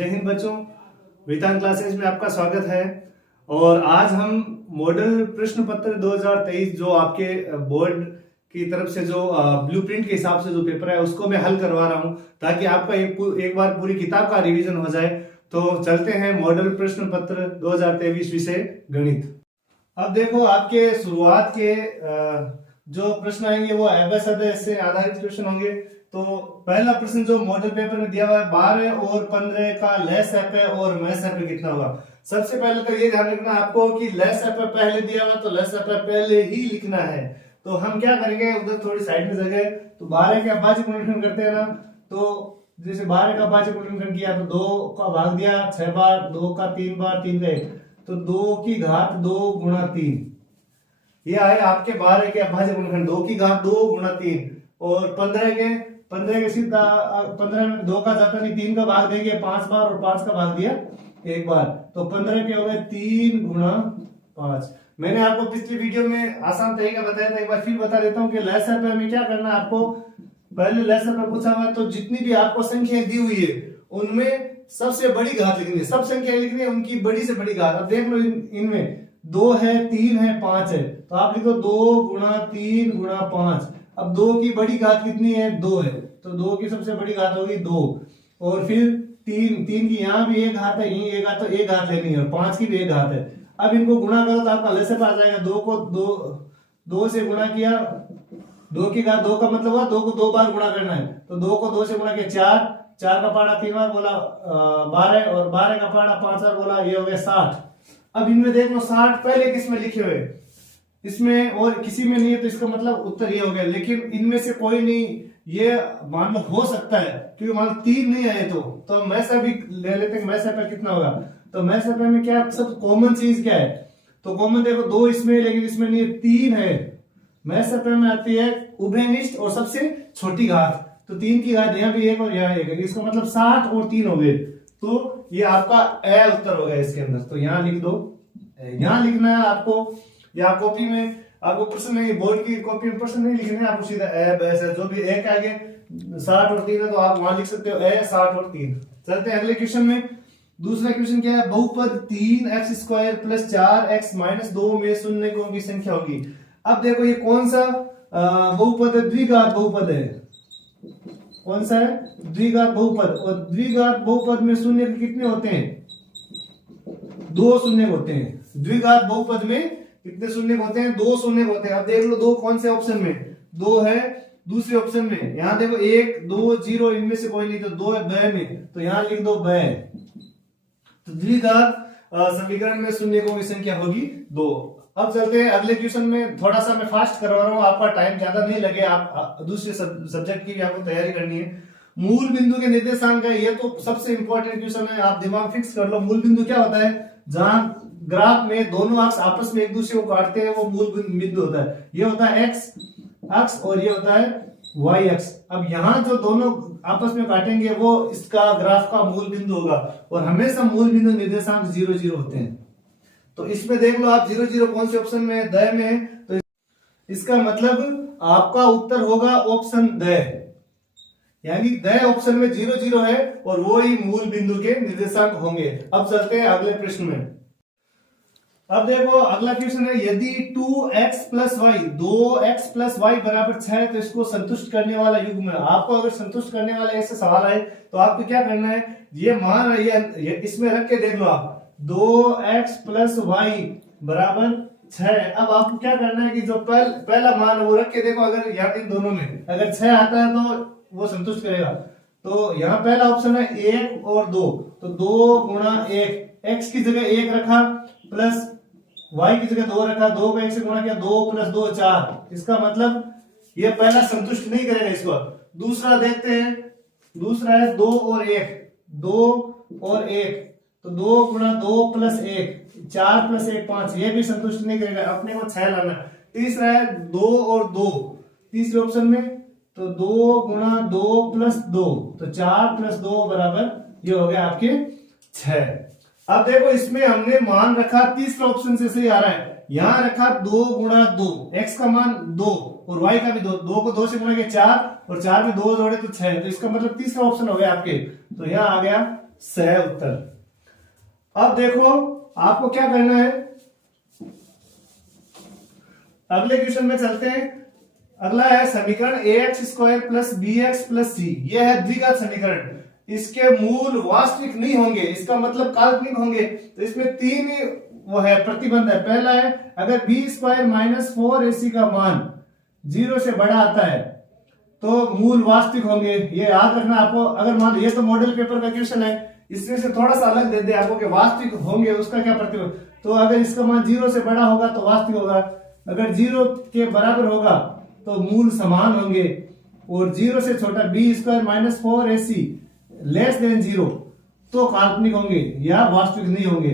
जय हिंद बच्चों, वेदांत क्लासेस में आपका स्वागत है। और आज हम मॉडल प्रश्न पत्र 2023 जो आपके बोर्ड की तरफ से जो ब्लूप्रिंट के हिसाब से जो पेपर है उसको मैं हल करवा रहा हूं, ताकि आपका एक बार पूरी किताब का रिवीजन हो जाए। तो चलते हैं मॉडल प्रश्न पत्र 2023 विषय गणित। अब देखो, आपके शुरुआत के जो प्रश्न आएंगे वो अभ्यास से आधारित क्वेश्चन होंगे। तो पहला प्रश्न जो मॉडल पेपर में दिया हुआ है, 12 और 15 का लेस एफ है और मैस एफ कितना होगा। सबसे पहले तो ये ध्यान रखना आपको कि लेस एफ पहले दिया हुआ, तो लेस एफ पहले ही लिखना है। तो हम क्या करेंगे, उधर थोड़ी साइड में जगह, तो 12 के अभाज्य गुणनखंड करते हैं ना। तो जैसे 12 का अभाज्य गुणनखंड किया तो 2 का भाग दिया 6 बार, 2 का 3 बार, 3 का 1, तो 2 की घात 2 गुणा 3, ये आए आपके 12 के अभाज्य गुणनखंड, 2 की घात 2 गुणा 3। और 15 के सीधा 15 में 2 का जाता नहीं, 3 का भाग देंगे 5 बार और 5 का भाग दिया 1 बार, तो 15 के हो गए 3 गुणा 5। मैंने आपको पिछली वीडियो में आसान तरीका बताया था, एक बार फिर बता देता हूँ कि लेस एफ में क्या करना है आपको। पहले लेस एफ पूछा हुआ, तो जितनी भी आपको संख्या दी हुई है उनमें सबसे बड़ी घात लिखनी है, सब संख्या लिखनी है उनकी बड़ी से बड़ी घात। अब देख लो, इनमें 2 है, 3 है, 5 है, तो आप लिखो 2 गुणा 3 गुणा 5। अब 2 की बड़ी घात कितनी है, 2 है, तो 2 की सबसे बड़ी घात होगी 2। और फिर 3 की यहाँ भी एक घात है, यही एक घात, तो एक घात लेनी है, और 5 की भी एक घात है। अब इनको गुणा करो तो आपका लेस एफ आ जाएगा। 2 को 2 से गुणा किया, 2 की घात 2 का मतलब हुआ 2 को 2 बार गुणा करना है, तो 2 को 2 से गुणा किया 4 का पहाड़ा 3 बार बोला 12, और 12 का पहाड़ा 5 बार बोला, ये हो गया 60। अब इनमें देख लो 60 पहले किस में लिखे हुए, इसमें और किसी में नहीं है, तो इसका मतलब उत्तर ये हो गया। लेकिन इनमें से कोई नहीं, ये मान लो हो सकता है, क्योंकि मान लो 3 नहीं आए, तो मैस भी ले लेते हैं, मैस पे कितना होगा। तो मैस में क्या सब कॉमन चीज क्या है, तो कॉमन देखो 2 इसमें, लेकिन इसमें नहीं है, 3 है। मैस में आती है उभयनिष्ठ और सबसे छोटी घात, तो 3 की घात यहाँ भी 1 और यहाँ 1 है, इसका मतलब 60 और 3 हो गए, तो ये आपका ए उत्तर हो गया इसके अंदर। तो यहाँ लिख दो, यहाँ लिखना है आपको, या कॉपी में आपको प्रश्न नहीं, बोर्ड की कॉपी में प्रश्न नहीं लिखने हैं, आपको सीधा ए बस है, जो भी एक आगे 60 और 3 है, तो आप वहां लिख सकते हो ए 60 और 3। चलते हैं अगले क्वेश्चन में। दूसरा क्वेश्चन क्या है, बहुपद 3x² + 4x - 2 में शून्य की संख्या होगी। अब देखो ये कौन सा बहुपद है, द्विघात बहुपद है। कौन सा है, द्विघात बहुपद। और द्विघात बहुपद में शून्य कितने होते हैं, 2 शून्य होते हैं। द्विघात बहुपद में कितने शून्य होते हैं, 2 शून्य होते हैं। अब देख लो 2 कौन से ऑप्शन में, 2 है दूसरे ऑप्शन में। यहाँ देखो 1 2 0, इनमें से कोई नहीं, तो 2 है ब में, तो यहाँ लिख दो ब। तो द्विघात समीकरण में शून्य की संख्या होगी 2। अब चलते हैं अगले क्वेश्चन में। थोड़ा सा मैं फास्ट करवा रहा हूँ, आपका टाइम ज्यादा नहीं लगे, आप दूसरे सब्जेक्ट की भी आपको तैयारी करनी है। मूल बिंदु के निर्देशांक है, ये तो सबसे इंपॉर्टेंट क्वेश्चन है, आप दिमाग फिक्स कर लो। मूल बिंदु क्या होता है, जहां ग्राफ में दोनों अक्ष आपस में एक दूसरे को काटते हैं, वो मूल बिंदु होता है। ये होता है एक्स अक्ष और ये होता है वाई अक्ष। अब यहाँ जो दोनों आपस में काटेंगे वो इसका ग्राफ का मूल बिंदु होगा, और हमेशा मूल बिंदु निर्देशांक 0 0 होते हैं। तो इसमें देख लो आप 0 0 कौन से ऑप्शन में है, द में है, तो इसका मतलब आपका उत्तर होगा ऑप्शन द, यानी द ऑप्शन में 0 0 है और वो ही मूल बिंदु के निर्देशांक होंगे। अब चलते हैं अगले प्रश्न में। अब देखो अगला क्वेश्चन है, यदि 2x + y 2x + y = 6 तो इसको संतुष्ट करने वाला युग्म है। आपको अगर संतुष्ट करने वाला ऐसे सवाल आए तो आपको क्या करना है, ये मान ये इसमें रख के देख लो आप, 2x + y = 6। अब आपको क्या करना है कि जो पहला मान है वो रख के देखो, अगर यहाँ इन दोनों में अगर 6 आता है तो वो संतुष्ट करेगा। तो यहाँ पहला ऑप्शन है 1 और 2, तो 2 गुणा 1, x की जगह 1 रखा प्लस y की जगह 2 रखा, 2 को 1 से गुणा किया, 2 + 2 4। इसका मतलब ये पहला संतुष्ट नहीं करेगा इसको। दूसरा देखते हैं, दूसरा है 2 और 1, 2 और 1, तो 2 गुणा 2 + 1 4 + 1 5, ये भी संतुष्ट नहीं करेगा, अपने को 6 लाना। तीसरा है 2 और 2, तीसरे ऑप्शन में, तो 2 गुणा 2 + 2, तो 4 + 2 = ये हो गया आपके 6। अब देखो इसमें हमने मान रखा, तीसरा ऑप्शन से सही आ रहा है, यहां रखा 2 गुणा 2, x का मान 2 और y का भी 2, 2 को 2 से गुणा किया 4 और 4 में 2 जोड़े तो 6, तो इसका मतलब तीसरा ऑप्शन हो गया आपके। तो यहाँ आ गया सह उत्तर। अब देखो आपको क्या करना है, अगले क्वेश्चन में चलते हैं। अगला है समीकरण ax² plus bx plus c। यह है द्विघात समीकरण, इसके मूल वास्तविक नहीं होंगे, इसका मतलब काल्पनिक होंगे। तो इसमें तीन वो है प्रतिबंध है। पहला है अगर b² माइनस 4ac का मान 0 से बड़ा आता है तो मूल वास्तविक होंगे। ये याद रखना आपको। अगर मान ये तो मॉडल पेपर का क्वेश्चन है, इसमें से थोड़ा सा अलग दे दे आपको कि वास्तविक होंगे, उसका क्या प्रतिबंध। तो अगर इसका मान 0 से बड़ा होगा तो वास्तविक होगा, अगर 0 के बराबर होगा तो मूल समान होंगे, और 0 से छोटा b² minus 4ac less than 0 तो काल्पनिक होंगे या वास्तविक नहीं होंगे।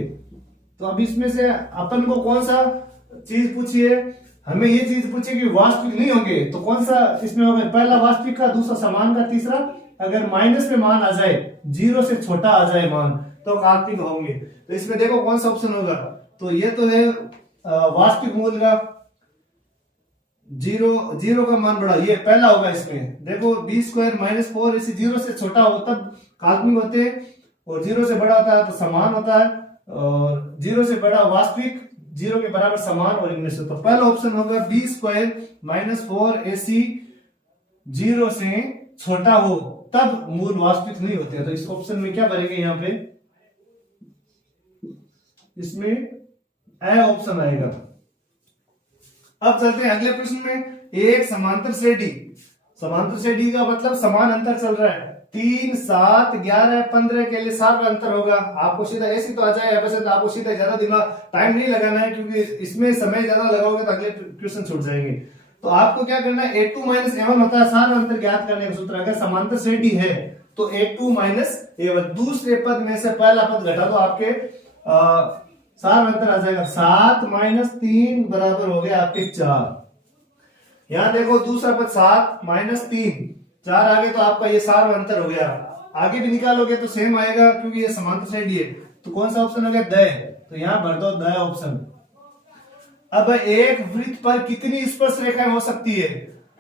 तो अब इसमें से अपन को कौन सा चीज पूछिए, हमें ये चीज पूछिए कि वास्तविक नहीं होंगे तो कौन सा इसमें होगा। पहला वास्तविक का, दूसरा समान का, तीसरा अगर माइनस में मान आ जाए, 0 से छोटा आ जाए मान तो काल्पनिक होंगे। तो इसमें देखो कौन सा ऑप्शन होगा। तो ये तो है वास्तविक मूल का 0 का मान बड़ा, ये पहला होगा। इसमें देखो b² माइनस 4ac 0 से छोटा हो तब काल्पनिक होते हैं, और 0 से बड़ा होता है तो समान होता है, और 0 से बड़ा वास्तविक, 0 के बराबर समान, और इनमें से तो पहला ऑप्शन होगा b² माइनस 4ac 0 से छोटा हो तब मूल वास्तविक नहीं होते। तो इस ऑप्शन में क्या भरेंगे, यहाँ पे इसमें ए ऑप्शन आएगा। अब चलते हैं अगले प्रश्न में। एक समांतर श्रेणी, समांतर श्रेणी का मतलब समान अंतर चल रहा है। 3, 7, 11, 15 के लिए 7 का अंतर होगा। आपको सीधा ऐसी तो आ जाए, वैसे तो आपको सीधा ज्यादा दिमाग टाइम नहीं लगाना है, क्योंकि इसमें समय ज्यादा लगाओगे तो अगले क्वेश्चन छूट जाएंगे। तो आपको क्या करना है, a2 माइनस a1 होता है 7 अंतर ज्ञात करने का सूत्र। अगर समांतर श्रेणी है तो a2 माइनस a1, दूसरे पद में से पहला पद घटा दो, आपके 7 अंतर आ जाएगा। 7 माइनस 3 बराबर हो गया आपके 4। यहां देखो दूसरा पद 7 माइनस 3 4 आगे तो आपका ये 7 अंतर हो गया। आगे भी निकालोगे तो सेम आएगा क्योंकि ये समांतर श्रेणी है। तो कौन सा ऑप्शन हो गया, द। तो यहां भर दो द ऑप्शन। अब एक वृत्त पर कितनी स्पर्श रेखाएं हो सकती है।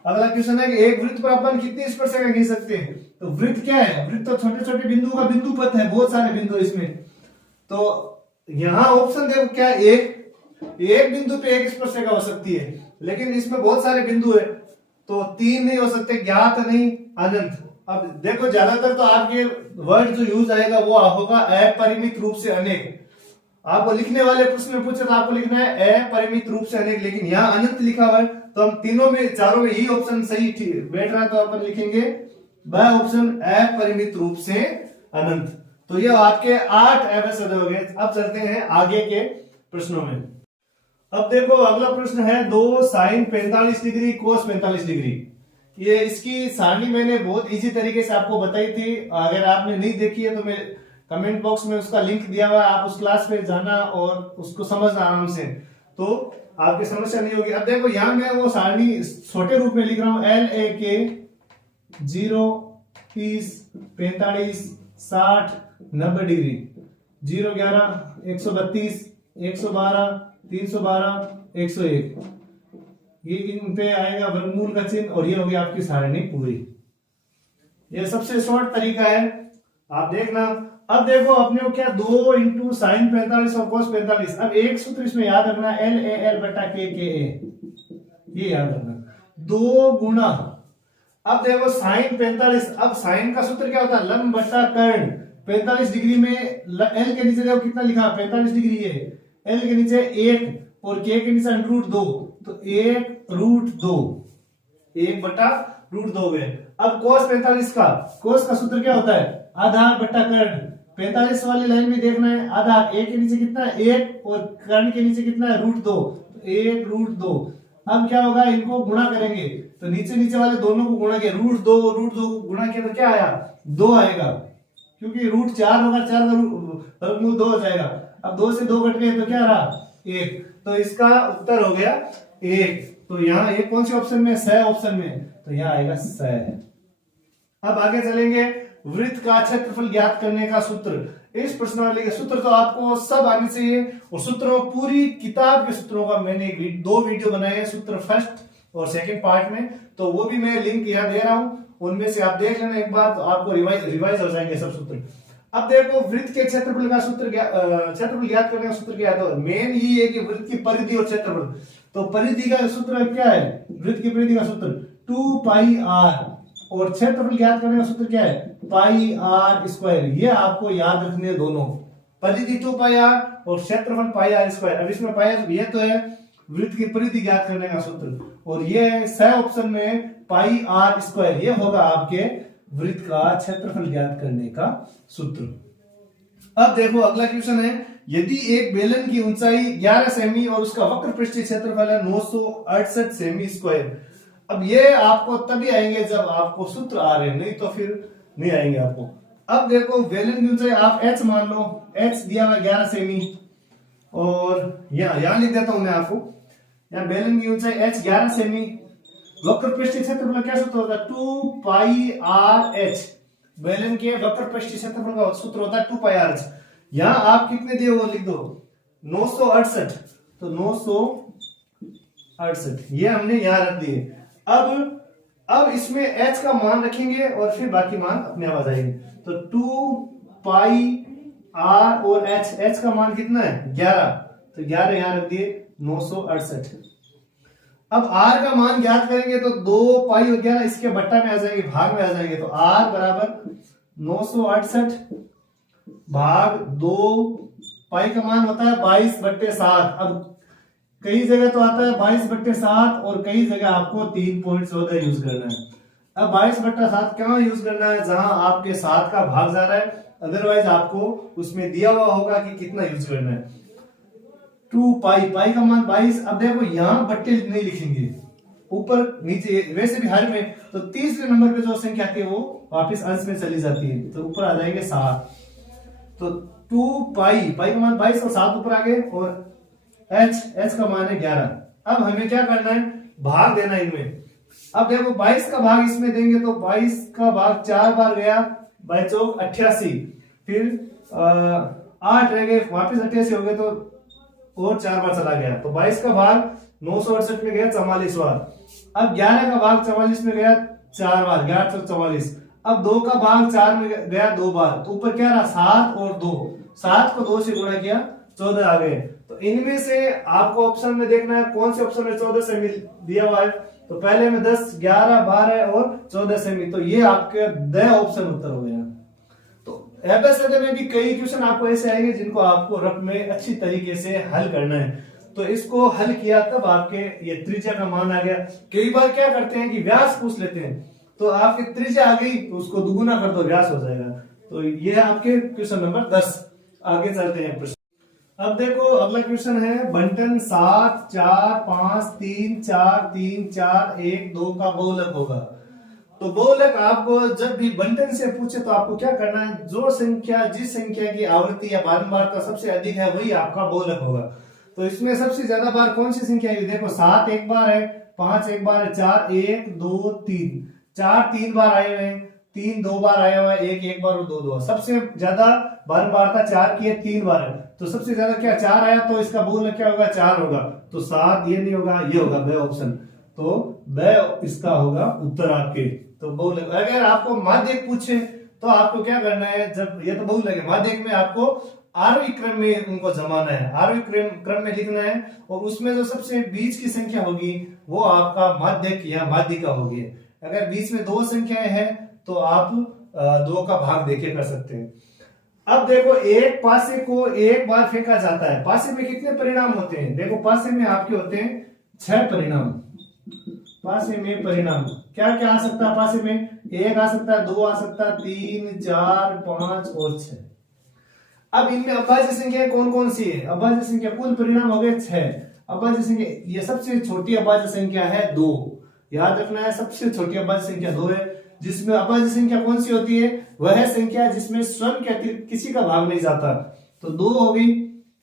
अगला क्वेश्चन है कि एक वृत्त पर अपन कितनी स्पर्श रेखाएं खींच सकते हैं। तो वृत्त क्या है, वृत्त तो छोटे छोटे बिंदुओं का बिंदु पथ है, बहुत सारे बिंदु इसमें। तो यहां ऑप्शन देखो क्या, एक बिंदु पे एक स्पर्श रेखा हो सकती है, लेकिन इसमें बहुत सारे बिंदु है तो 3 नहीं हो सकते, ज्ञात नहीं, अनंत। अब देखो ज्यादातर तो आपके वर्ड जो यूज आएगा वो होगा अपरिमित रूप से अनेक। आपको लिखने वाले प्रश्न में पूछे तो आपको लिखना है अपरिमित रूप से अनेक, लेकिन यहाँ अनंत लिखा हुआ है तो हम तीनों में चारों में यही ऑप्शन सही बैठ रहा है, तो अपन लिखेंगे ब ऑप्शन अपरिमित रूप से अनंत। तो ये आपके 8 एवं हो गए। अब चलते हैं आगे के प्रश्नों में। अब देखो अगला प्रश्न है 2 sin 45 डिग्री cos 45 डिग्री। ये इसकी सारणी मैंने बहुत इजी तरीके से आपको बताई थी। अगर आपने नहीं देखी है तो मैं कमेंट बॉक्स में उसका लिंक दिया हुआ है, आप उस क्लास पे जाना और उसको समझना आराम से, तो आपकी समस्या नहीं होगी। अब देखो यहाँ मैं वो सारणी छोटे रूप में लिख रहा हूं, LAK 0, 30, 45, 60, 90 डिग्री, 0, 11, 132, 112, 312, 101, ये इन पे आएगा वर्गमूल का चिन्ह, और ये होगी आपकी सारणी पूरी। ये सबसे शॉर्ट तरीका है, आप देखना। अब देखो अपने को क्या 2 इंटू साइन 45 और cos 45। अब एक सूत्र इसमें याद रखना, LAL बटा KKA, ये याद रखना, 2 गुणा। अब देखो साइन 45, अब साइन का सूत्र क्या होता है, लंब बटा कर्ण। 45 डिग्री में L के नीचे देखो कितना लिखा, 45 डिग्री है, L के नीचे 1 और K के नीचे √2, तो 1√2, 1 बटा √2 है। अब cos 45 का, cos का सूत्र क्या होता है, आधार बटा कर्ण। 45 वाली लाइन में देखना है, आधार 1 के नीचे कितना है 1 और कर्ण के नीचे कितना है √2, तो 1√2। अब क्या होगा, इनको गुणा करेंगे तो नीचे वाले दोनों को गुणा किया, √2 को गुणा किया तो क्या आया, 2 आएगा, क्योंकि √4 होगा, 4 का वर्गमूल 2 हो जाएगा। अब 2 से 2 कट गए तो क्या रहा 1, तो इसका उत्तर हो गया 1। तो यहाँ एक कौन से ऑप्शन में, स ऑप्शन में, तो यहाँ आएगा स। अब आगे चलेंगे, वृत्त का क्षेत्रफल ज्ञात करने का सूत्र। इस प्रश्नावली के सूत्र तो आपको सब आने चाहिए, और सूत्रों पूरी किताब के सूत्रों का मैंने 2 वीडियो बनाए हैं, सूत्र फर्स्ट और सेकंड पार्ट में, तो वो भी मैं लिंक यहाँ दे रहा हूं, उनमें से आप देख लेना एक बार, तो आपको रिवाइज हो जाएंगे सब सूत्र। अब देखो वृत्त के क्षेत्रफल का सूत्र क्षेत्रफल ज्ञात करने का सूत्र क्या है, तो मेन ये है कि वृत्त की परिधि और क्षेत्रफल। तो परिधि का सूत्र क्या है, वृत्त की परिधि का सूत्र 2 पाई आर, और क्षेत्रफल ज्ञात करने का सूत्र क्या है, पाई आर स्क्वायर। ये आपको याद रखने दोनों, परिधि 2 पाई आर और क्षेत्रफल पाई आर स्क्वायर। अब इसमें पाई, ये तो है वृत्त की परिधि ज्ञात करने का सूत्र, और ये है स ऑप्शन में पाई आर स्क्वायर, ये होगा आपके वृत्त का क्षेत्रफल ज्ञात करने का सूत्र। अब देखो अगला क्वेश्चन है, यदि एक बेलन की ऊंचाई 11 सेमी और उसका वक्र पृष्ठीय क्षेत्रफल है 968 सेमी स्क्वायर। अब ये आपको तभी आएंगे जब आपको सूत्र आ रहे हैं, नहीं तो फिर नहीं आएंगे आपको। अब देखो बेलन की ऊंचाई आप h मान लो, h दिया हुआ 11 सेमी, और यहां लिख देता हूं मैं आपको, यहाँ बेलन की ऊंचाई h 11 सेमी, वक्र पृष्ठीय क्षेत्रफल क्या सूत्र होता है, 2 पाई आर एच। बेलन के वक्र पृष्ठीय क्षेत्रफल का सूत्र होता है 2 पाई आर एच। यहां आप कितने दिए वो लिख दो, 968, तो 968 ये हमने यहां रख दिए। अब इसमें h का मान रखेंगे और फिर बाकी मान अपने आप आ जाएंगे। तो 2 पाई r और h का मान कितना है 11, तो 11 यहां रख दिए, 968। अब r का मान ज्ञात करेंगे तो 2 पाई और 11 इसके बट्टा में आ जाएंगे, भाग में आ जाएंगे। तो r बराबर 968 भाग 2, पाई का मान होता है 22/7। अब कई जगह तो आता है 22/7 और कई जगह आपको 3.14 यूज करना है। अब 22/7 क्यों यूज करना है, जहां आपके 7 का भाग जा रहा है, अदरवाइज आपको उसमें दिया हुआ होगा कि कितना यूज करना है। 2 पाई, पाई का मान 22। अब देखो यहां बट्टे नहीं लिखेंगे, ऊपर नीचे वैसे भी हर में, तो तीसरे नंबर पे जो संख्या आती है वो वापस अंश में चली जाती है, तो ऊपर आ जाएंगे 7। तो 2 पाई, पाई का मान 22 और 7 ऊपर आ गए, और h का मान है 11। अब हमें क्या करना है, भाग देना है इनमें। अब देखो 22 का भाग इसमें देंगे तो 22 का भाग 4 बार गया, 22 चौक 88, फिर 8 रह गए, वापिस 88 हो गए, तो और 4 बार चला गया। तो 22 का भाग 968 में गया 44 बार। अब 11 का भाग 44 में गया 4 बार, 11 चौक 44। अब 2 का भाग 4 में गया 2 बार, तो ऊपर क्या रहा 7 और 2, 7 को 2 से गुणा किया 14 आ गए। तो इनमें से आपको ऑप्शन में देखना है कौन से ऑप्शन में 14 से दिया हुआ है। तो पहले में 10, 11, 12 और 14 सेमी, तो ये आपके द ऑप्शन उत्तर हो गया। तो एबीसीडी में भी कई क्वेश्चन आपको ऐसे आएंगे जिनको आपको रफ में अच्छी तरीके से हल करना है। तो इसको हल किया तब आपके ये त्रिज्या का मान आ गया। कई बार क्या करते हैं कि व्यास पूछ लेते हैं, तो आपकी त्रिज्या आ गई तो उसको दुगुना कर दो, व्यास हो जाएगा। तो ये आपके क्वेश्चन नंबर 10। आगे चलते हैं प्रश्न। अब देखो अगला क्वेश्चन है, बंटन 7, 4, 5, 3, 4, 3, 4, 1, 2 का बहुलक होगा। तो बहुलक आपको जब भी बंटन से पूछे तो आपको क्या करना है, जो संख्या जिस संख्या की आवृत्ति या बारंबारता सबसे अधिक है वही आपका बहुलक होगा। तो इसमें सबसे ज्यादा बार कौन सी संख्या है, देखो 7 एक बार है, 5 एक बार है, 4 1 2 3, 4 3 बार आए हुए हैं, 3 2 बार आया हुआ है, 1 1 बार और 2 2। सबसे ज्यादा बारंबारता 4 की है, 3 बार है, तो सबसे ज्यादा क्या 4 आया, तो इसका बहुलक क्या होगा 4 होगा। तो 7 ये नहीं होगा, ये होगा ब ऑप्शन। तो ब इसका होगा उत्तर आपके। तो बहुलक अगर आपको माध्यक पूछे तो आपको क्या करना है, जब ये तो बहुलक है, माध्यक में आपको आरोही क्रम में उनको जमाना है, आरोही क्रम में लिखना है, और उसमें जो सबसे बीच की संख्या होगी वो आपका माध्यक या माध्यिका होगी। अगर बीच में 2 संख्याएं हैं तो आप 2 का भाग देके कर सकते हैं। अब देखो एक पासे को एक बार फेंका जाता है, पासे में कितने परिणाम होते हैं, देखो पासे में आपके होते हैं 6 परिणाम। पासे में परिणाम क्या क्या आ सकता है, पासे में 1 आ सकता है, 2 आ सकता है, 3 4 5 और 6। अब इनमें अभाज्य संख्या कौन कौन सी है, अभाज्य संख्या कुल परिणाम हो गए 6। अभाज्य संख्या ये सबसे छोटी अभाज्य संख्या है 2, याद रखना है सबसे छोटी अभाज्य संख्या 2 है। जिसमें अभाज्य संख्या कौन सी होती है, वह संख्या जिसमें स्वयं के अतिरिक्त किसी का भाग नहीं जाता। तो 2 हो गई,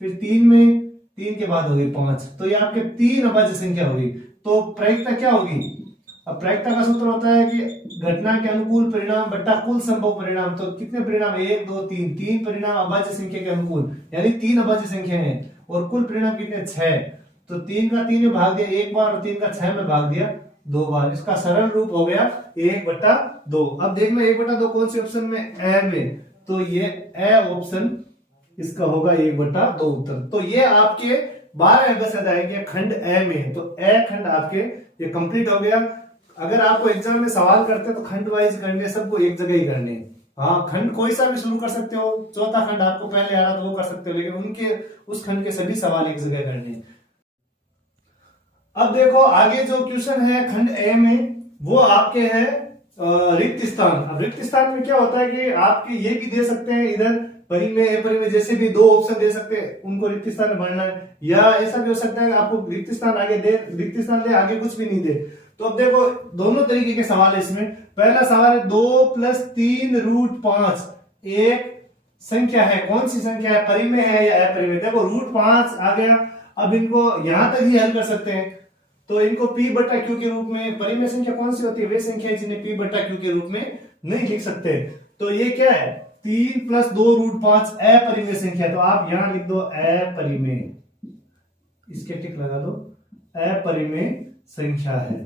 फिर 3 में 3 के बाद हो गई 5, तो ये आपके 3 अभाज्य संख्या होगी। तो प्रायिकता क्या होगी, अब प्रायिकता का सूत्र होता है कि घटना के अनुकूल परिणाम बट्टा कुल संभव परिणाम। तो कितने परिणाम 1 2 3, 3 परिणाम अभाज्य संख्या के अनुकूल, यानी 3 अभाज्य संख्या है, और कुल परिणाम कितने 6। तो 3 का 3 में भाग दिया 1 बार और 3 का 6 में भाग दिया 2 बार। इसका सरल रूप हो गया 1/2। अब देखना 1/2 कौन से ऑप्शन में, ए में। तो ये ए ऑप्शन इसका होगा 1/2 उत्तर। तो ये आपके 12 अंक से आएंगे खंड ए में। तो ए खंड आपके ये कंप्लीट हो गया। अगर आपको एग्जाम में सवाल करते तो खंड वाइज करने, सबको एक जगह ही करने। हाँ, खंड कोई सा भी शुरू कर सकते हो, चौथा खंड आपको पहले आ रहा तो वो कर सकते हो, लेकिन उनके उस खंड के सभी सवाल एक जगह करने। अब देखो आगे जो क्वेश्चन है खंड ए में, वो आपके है रिक्त स्थान। अब रिक्त स्थान में क्या होता है कि आपके ये भी दे सकते हैं, इधर परी में ए परी में जैसे भी 2 ऑप्शन दे सकते हैं, उनको रिक्त स्थान में भरना है। या ऐसा भी हो सकता है कि आपको रिक्त स्थान आगे दे, रिक्त स्थान दे, आगे कुछ भी नहीं दे। तो अब देखो दोनों तरीके के सवाल है इसमें। पहला सवाल है 2 + 3√5 एक संख्या है, कौन सी संख्या है, परी में है या अपरी में। देखो √5 आ गया। अब इनको यहां तक ही हल कर सकते हैं, तो इनको p/q के रूप में, परी में संख्या कौन सी होती है, वे संख्या है जिन्हें p/q के रूप में नहीं लिख सकते। तो ये क्या है, 3 + 2√5 अपरिमेय संख्या। तो आप यहां लिख दो अपरिमेय, इसके टिक लगा दो, अपरिमेय संख्या है।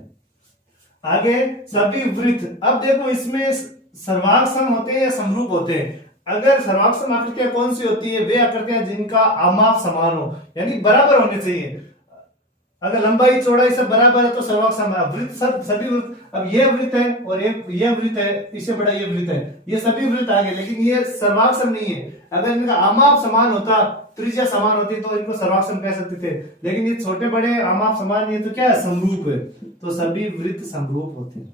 आगे सभी वृत्त। अब देखो इसमें सर्वांग सम होते हैं या समरूप होते हैं। अगर सर्वांग सम आकृतियां कौन सी होती है, वे आकृतियां जिनका आमाप समान हो, यानी बराबर होने चाहिए। अगर लंबाई चौड़ाई सब बराबर है तो सर्वांग सम है। वृत्त सब सभी वृत्त, अब ये वृत्त है और एक ये वृत्त है, इससे बड़ा ये वृत्त है, ये सभी वृत्त आ गए, लेकिन ये सर्वांग सम नहीं है। अगर इनका आमाप समान होता, त्रिज्या समान होती, तो इनको सर्वांग सम कह सकते थे, लेकिन ये छोटे बड़े आमाप समान नहीं है, तो क्या है, समरूप है। तो सभी वृत्त समरूप होते हैं।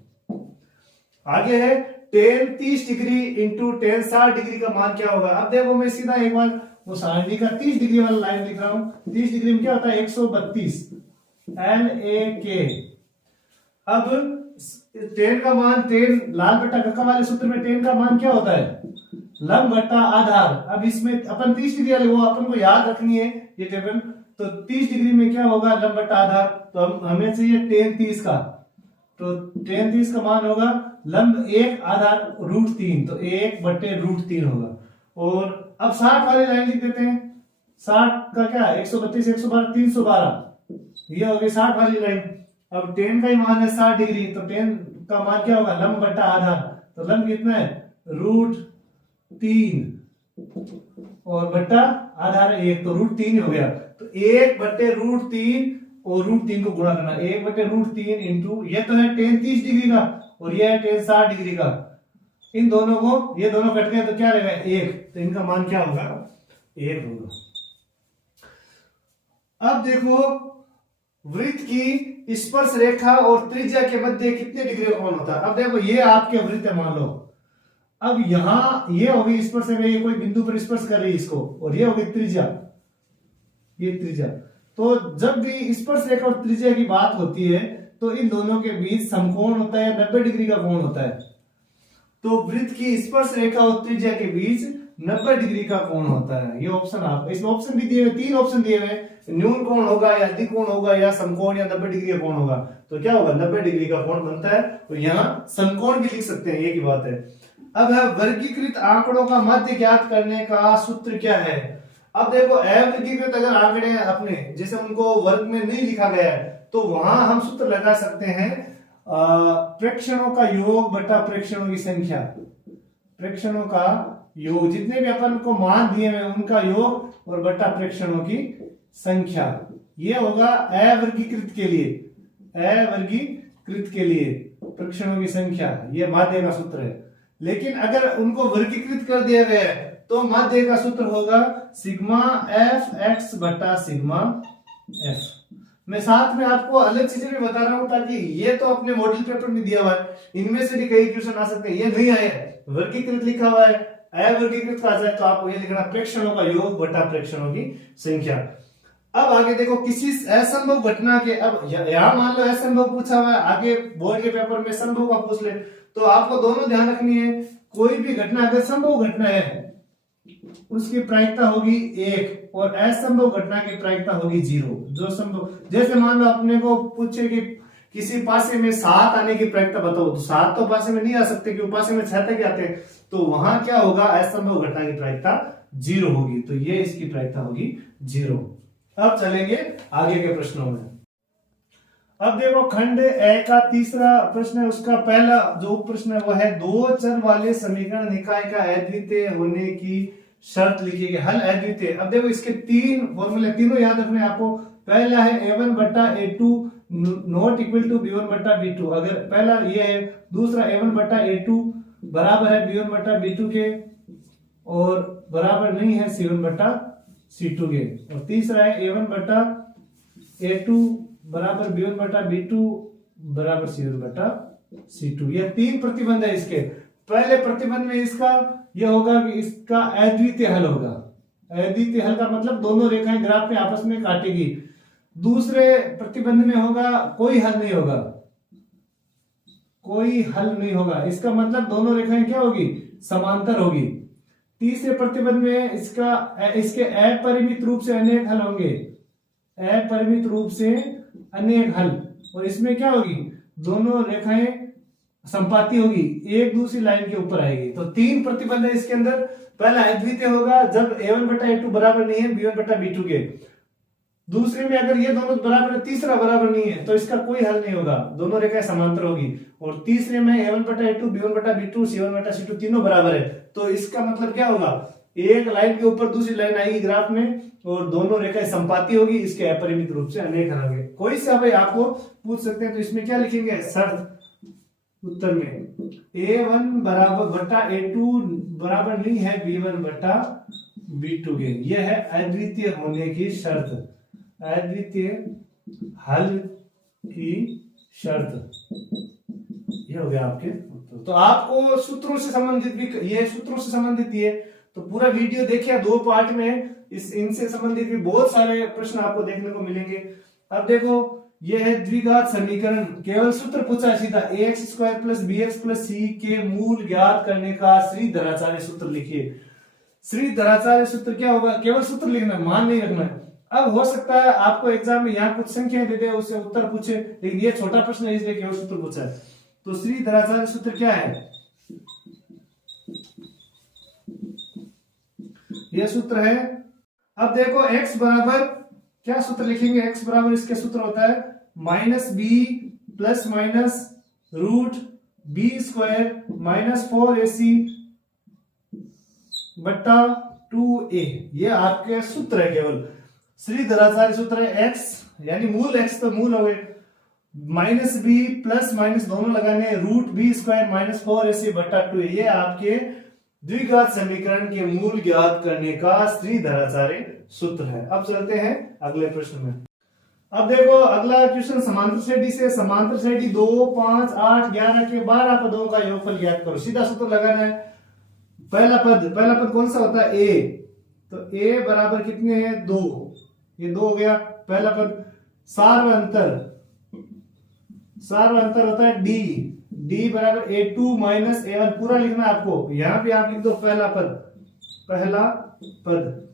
आगे है tan 30 degree into tan 60 degree का मान क्या होगा। अब देखो मैं सीधा एक बार वो 60 का 30 डिग्री वाला लाइन लिख रहा हूं। 30 डिग्री में क्या होता है, 132 LAK। अब tan का मान, tan लाल बट्टा कक्का वाले सूत्र में tan का मान क्या होता है, लंब बट्टा आधार। अब इसमें अपन 30 डिग्री वाले, वो अपन को याद रखनी है ये टेबल। तो 30 डिग्री में क्या होगा, लंब बट्टा आधार। तो हमें चाहिए tan 30 का, तो tan 30 का मान होगा लंब 1 आधार √3, तो 1/√3 होगा। और अब 60 वाली लाइन लिख देते हैं। 60 का क्या है, 132 112 312, ये हो गई 60 वाली लाइन। अब tan का ही मान है 60 डिग्री, तो tan का मान क्या होगा, लंब बट्टा आधार। तो लंब कितना है, √3 और बट्टा आधार 1, तो √3 हो गया। तो 1/√3 और √3 को गुणा करना, 1/√3 इंटू, ये तो है tan 30 डिग्री का और ये है tan 60 डिग्री का। इन दोनों को, ये दोनों कट गए तो क्या रहेगा, 1। तो इनका मान क्या होगा, 1 होगा। अब देखो वृत्त की स्पर्श रेखा और त्रिज्या के मध्य कितने डिग्री का कोण होता है। अब देखो ये आपके वृत्त है, मान लो। अब यहां ये होगी स्पर्श रेखा, ये कोई बिंदु पर स्पर्श कर रही है इसको, और ये होगी त्रिज्या, ये त्रिज्या। तो जब भी स्पर्श रेखा और त्रिज्या की बात होती है तो इन दोनों के बीच समकोण होता है, 90 डिग्री का कोण होता है। तो वृत्त की स्पर्श रेखा और त्रिज्या के बीच 90 डिग्री का कोण होता है। ये ऑप्शन आप, इसमें ऑप्शन भी दिए हुए, 3 ऑप्शन दिए हुए, न्यून कोण होगा या अधिक कोण होगा या समकोण या 90 डिग्री का कोण होगा। तो क्या होगा, 90 डिग्री का कोण बनता है। तो यहाँ समकोण भी लिख सकते हैं, ये की बात है। अब है वर्गीकृत आंकड़ों का मध्य ज्ञात करने का सूत्र क्या है। अब देखो अवर्गीकृत अगर आंकड़े अपने जैसे उनको वर्ग में नहीं लिखा गया है, तो वहां हम सूत्र लगा सकते हैं प्रेक्षणों का योग बटा प्रेक्षणों की संख्या। प्रेक्षणों का योग, जितने भी अपन को मान दिए हैं उनका योग और बटा प्रेक्षणों की संख्या। ये होगा अवर्गीकृत के लिए, अवर्गीकृत के लिए प्रेक्षणों की संख्या, ये माध्य का सूत्र है। लेकिन अगर उनको वर्गीकृत कर दिया गया है तो माध्य का सूत्र होगा सिग्मा fx बटा सिग्मा f। मैं साथ में आपको अलग चीजें भी बता रहा हूं, ताकि ये तो अपने मॉडल पेपर में दिया हुआ है, इनमें से भी कई क्वेश्चन आ सकते हैं। ये नहीं आया है, वर्गीकृत लिखा हुआ है, अवर्गीकृत का जाए तो आपको ये लिखना प्रेक्षणों का योग बटा प्रेक्षणों की संख्या। अब आगे देखो किसी असंभव घटना के, अब यहां मान लो असंभव पूछा हुआ है, आगे बोर्ड के पेपर में संभव का पूछ ले, तो आपको दोनों ध्यान रखनी है। कोई भी घटना अगर संभव घटना है उसकी प्रायिकता होगी 1 और असंभव घटना की प्रायिकता होगी 0। जो संभव, जैसे मान लो अपने को पूछे कि किसी पासे में 7 आने की प्रायिकता बताओ, तो 7 तो पासे में नहीं आ सकते क्योंकि पासे में 6 तक आते हैं। तो वहां क्या होगा, असंभव घटना की प्रायिकता 0 होगी। तो ये इसकी प्रायिकता होगी 0। अब चलेंगे आगे के प्रश्नों में। अब देखो खंड ए का तीसरा प्रश्न है, उसका पहला जो प्रश्न है वो है दो चर वाले समीकरण निकाय का अद्वितीय होने की शर्त लिखिए। हल अद्वितीय। अब देखो इसके तीन फॉर्मूले, तीनों याद रखने आपको। पहला है a1 बट्टा a2 not equal to b1 बट्टा b2। अगर पहला ये है, दूसरा a1 बट्टा a2 बराबर है b1 बट्टा b2 के और बराबर नहीं है c1 बट्टा c2 के। और तीसरा है a1 बट्टा a2 बराबर b1 बटा b2 बराबर c1 बटा c2। ये तीन प्रतिबंध है इसके। पहले प्रतिबंध में इसका यह होगा कि इसका अद्वितीय हल होगा। अद्वितीय हल का मतलब दोनों रेखाएं ग्राफ में आपस में काटेगी। दूसरे प्रतिबंध में होगा कोई हल नहीं होगा, कोई हल नहीं होगा, इसका मतलब दोनों रेखाएं क्या होगी, समांतर होगी। तीसरे प्रतिबंध में इसके अपरिमित रूप से अनेक हल होंगे, अपरिमित रूप से अनेक हल। और इसमें क्या होगी, दोनों रेखाएं संपाती होगी, एक दूसरी लाइन के ऊपर आएगी। तो तीन प्रतिबंध है इसके अंदर। पहला अद्वितीय होगा जब a1 बटा a2 बराबर नहीं है b1 बटा b2 के। दूसरे में अगर ये दोनों बराबर है, तीसरा बराबर नहीं है, तो इसका कोई हल नहीं होगा, दोनों रेखाएं समांतर होगी। और तीसरे में a1 बटा a2 b1 बटा b2 c1 बटा c2 तीनों बराबर है। तो इसका मतलब क्या होगा, एक लाइन के ऊपर दूसरी लाइन आएगी ग्राफ में और दोनों रेखाएं संपाती होगी, इसके अपरिमित रूप से अनेक हल होंगे। कोई सा भाई आपको पूछ सकते हैं, तो इसमें क्या लिखेंगे शर्त उत्तर में, a1 बराबर बटा a2 बराबर नहीं है b1 बटा b2 के। यह है अद्वितीय होने की शर्त, अद्वितीय हल की शर्त। ये हो गया आपके उत्तर। तो आपको सूत्रों से संबंधित भी, ये सूत्रों से संबंधित ये तो पूरा वीडियो देखिए, दो पार्ट में इनसे संबंधित भी बहुत सारे प्रश्न आपको देखने को मिलेंगे। अब देखो ये है द्विघात समीकरण, केवल सूत्र पूछा है सीधा, ax square plus bx plus c के मूल ज्ञात करने का श्रीधराचार्य सूत्र लिखिए। श्रीधराचार्य सूत्र क्या होगा, केवल सूत्र लिखना है, मान नहीं रखना है। अब हो सकता है आपको एग्जाम में यहाँ कुछ संख्या दे दे, उससे उत्तर पूछे, लेकिन ये छोटा प्रश्न है इसलिए केवल सूत्र पूछा है। तो श्रीधराचार्य सूत्र क्या है, ये सूत्र है। अब देखो x बराबर क्या सूत्र लिखेंगे, x बराबर इसके सूत्र होता है minus B plus minus root B square minus 4ac बट्टा 2a। ये आपके सूत्र है, केवल श्रीधराचार्य सूत्र है। x यानी मूल x तो मूल हो गए, माइनस बी प्लस माइनस दोनों लगाने, root B square minus 4ac बट्टा 2a। ये आपके द्विघात समीकरण के मूल ज्ञात करने का श्रीधराचार्य सूत्र है। अब चलते हैं अगले प्रश्न में। अब देखो अगला क्वेश्चन समांतर श्रेणी से, समांतर श्रेणी 2, 5, 8, 11 के 12 पदों का योगफल ज्ञात करो। सीधा सूत्र लगाना है। पहला पद कौन सा होता है, a। तो a बराबर कितने हैं, 2। ये 2 हो गया पहला पद। सार्व अंतर होता है d बराबर a2 माइनस a1। पूरा लिखना है आपको, यहां पे आप लिख दो पहला पद।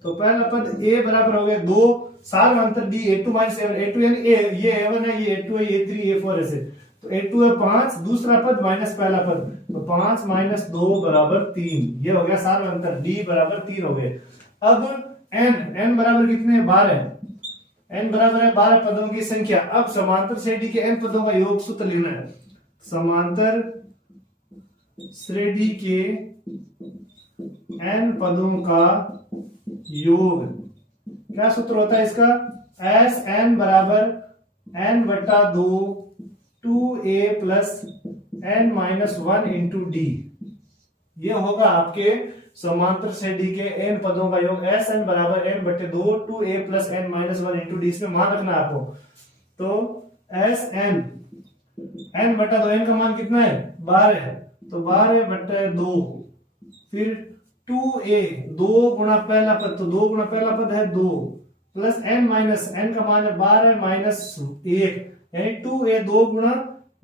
तो पहला पद a बराबर हो गया 2, सार्व अंतर d a2 minus a1। a2 यानी ये a1 है, ये a2 है, ये 3 a4 ऐसे। तो a2 है 5, दूसरा पद माइनस पहला पद, तो 5 माइनस 2 बराबर 3। ये हो गया सार्व अंतर, d बराबर 3 हो गए। अब n बराबर कितने हैं, 12। n बराबर है 12 पदों की संख्या। अब समांतर श्रेणी के n पदों का योग सूत्र लिखना है। समांतर श्रेणी के n पदों का योग, क्या सूत्र होता है इसका, एस एन बराबर n बट्टा 2 2a plus n minus 1 into D. ये होगा आपके समांतर श्रेणी के n पदों का योग, एस एन बराबर n बट्टे 2 2a plus n minus 1 into D. इसमें मान रखना है आपको। तो एस एन n बट्टा 2, n का मान कितना है, 12 है, तो 12 बट्टे 2, फिर 2a 2 गुणा पहला पद, तो 2 गुणा पहला पद है 2 प्लस n माइनस, n का मान है 12 माइनस 1, यानी 2a 2 गुणा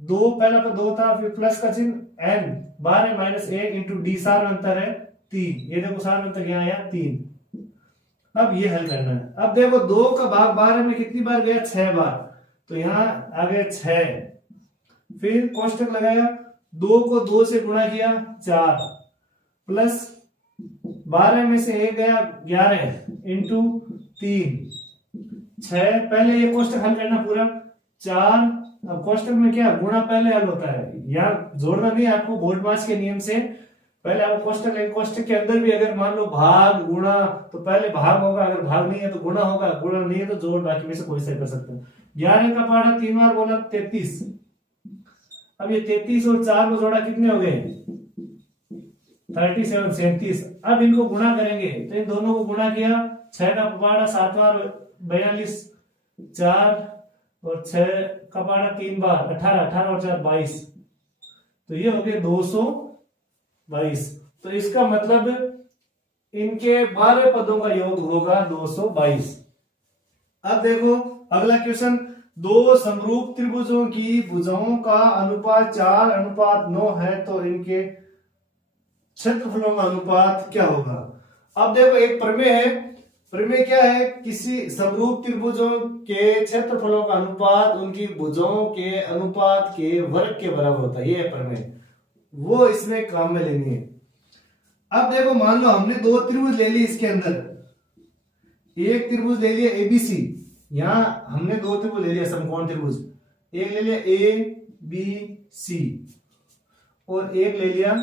2 पहला पद 2 था, फिर प्लस का चिन्ह n 12 माइनस 1 इंटू डी। सार अंतर है 3। ये देखो सार अंतर यहाँ आया 3। अब ये हल करना है। अब देखो 2 का भाग 12 में कितनी बार गया, 6 बार, तो यहाँ आ गया 6। फिर कोष्टक लगाया, 2 को 2 से गुणा किया 4 प्लस 12 में से 1 गया 11 इंटू 3 6। पहले ये कोष्टक हल करना पूरा, 4, अब कोष्टक में क्या गुणा पहले हल होता है, या जोड़ना नहीं आपको, बोर्ड मास के नियम से पहले आपको कोष्टक है, कोष्टक के अंदर भी अगर मान लो भाग गुणा तो पहले भाग होगा, अगर भाग नहीं है तो गुणा होगा, गुणा नहीं है तो जोड़, बाकी में से कोई से कर सकते हैं। 11 का पहाड़ा 3 बार बोला 33, अब ये 33 और 4 को जोड़ा कितने हो गए 37, 37। अब इनको गुणा करेंगे तो इन दोनों को गुणा किया, 6 का पहाड़ा 7 बार 42, 4 और 6 का पहाड़ा 3 बार 18, 18 और 4 22, तो ये हो गए 222। तो इसका मतलब इनके 12 पदों का योग होगा 222। अब देखो अगला क्वेश्चन, दो समरूप त्रिभुजों की भुजाओं का अनुपात 4:9 है, तो इनके क्षेत्रफलों का अनुपात क्या होगा। अब देखो एक प्रमेय है, प्रमेय क्या है, किसी समरूप त्रिभुजों के क्षेत्रफलों का अनुपात उनकी भुजाओं के अनुपात के वर्ग के बराबर होता है, ये है प्रमेय, वो इसमें काम में लेनी है। अब देखो मान लो हमने दो त्रिभुज ले लिए, इसके अंदर एक त्रिभुज ले लिया एबीसी, यहां हमने दो त्रिभुज ले लिया समकोण त्रिभुज, एक ले लिया ए बी सी और एक ले लिया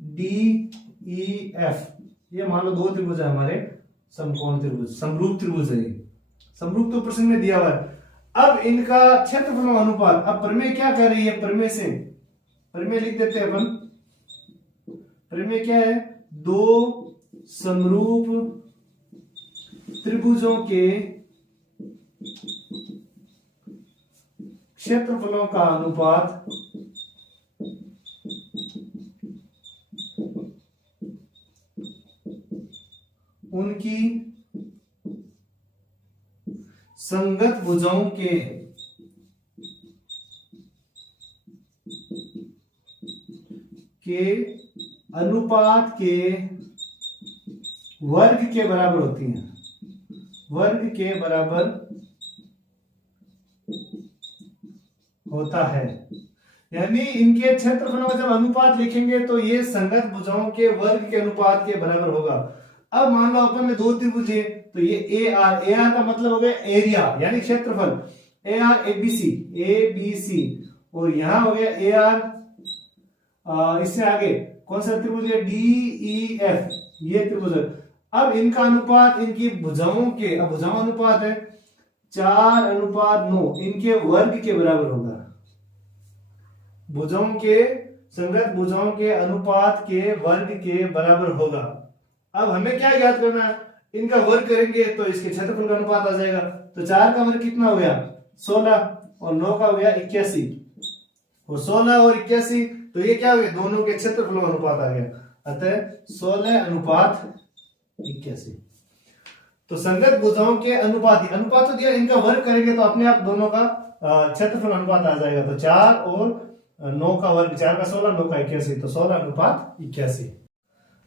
डी ई एफ, ये मान लो दो त्रिभुज है हमारे समकोण त्रिभुज, समरूप त्रिभुज है, समरूप तो प्रश्न में दिया हुआ है। अब इनका क्षेत्रफल अनुपात, अब प्रमेय क्या कर रही है, प्रमेय से प्रमेय लिख देते हैं अपन, प्रमेय क्या है, दो समरूप त्रिभुजों के क्षेत्रफलों का अनुपात उनकी संगत भुजाओं के अनुपात के वर्ग के बराबर होती हैं, वर्ग के बराबर होता है। यानी इनके क्षेत्रफलों का जब अनुपात लिखेंगे तो ये संगत भुजाओं के वर्ग के अनुपात के बराबर होगा। अब मान लो अपन में दो त्रिभुज है, तो ये ए आर का मतलब हो गया एरिया यानी क्षेत्रफल, A R A B C, और यहां हो गया ए आर, इससे आगे कौन सा त्रिभुज है, डी ई एफ, ये त्रिभुज है। अब इनका अनुपात इनकी भुजाओं के, अब भुजाओं अनुपात है 4:9, इनके वर्ग के बराबर होगा, भुजाओं के संगत भुजाओं के अनुपात के वर्ग के बराबर होगा। अब हमें क्या याद करना है, इनका वर्ग करेंगे तो इसके क्षेत्रफल का अनुपात आ जाएगा। तो 4 का वर्ग कितना हो गया 16 और 9 का हो गया 81, और 16 और 81 तो ये क्या हो गया, दोनों के क्षेत्रफल का अनुपात आ गया, अतः 16:81। तो संगत भुजाओं के अनुपात, अनुपात तो दिया, इनका वर्ग करेंगे तो अपने आप दोनों का क्षेत्रफल अनुपात आ जाएगा। तो 4 और 9 का वर्ग, 4 का 16, 9 का 81, तो 16:81।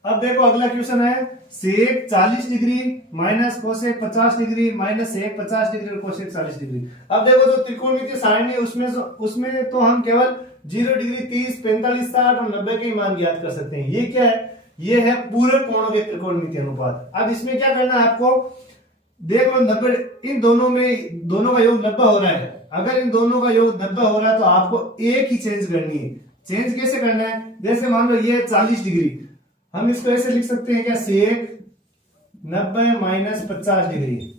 अब देखो अगला क्वेश्चन है, sec 40 degree minus cosec 50 degree minus sec 50 degree और कोसेक 40 डिग्री। अब देखो जो त्रिकोणमितीय सारणी है उसमें तो हम केवल 0 डिग्री, 30, 45, 60 और 90 के ही मान ज्ञात कर सकते हैं। ये क्या है, ये है पूरक कोणों के त्रिकोणमितीय अनुपात। अब इसमें क्या करना है आपको, देख लो 90, इन दोनों का योग 90 हो रहा है, अगर इन दोनों का योग 90 हो रहा है तो आपको एक ही चेंज करनी है। चेंज कैसे करना है, जैसे मान लो ये 40 डिग्री, हम इसको ऐसे लिख सकते हैं क्या, सेक 90 माइनस 50 डिग्री।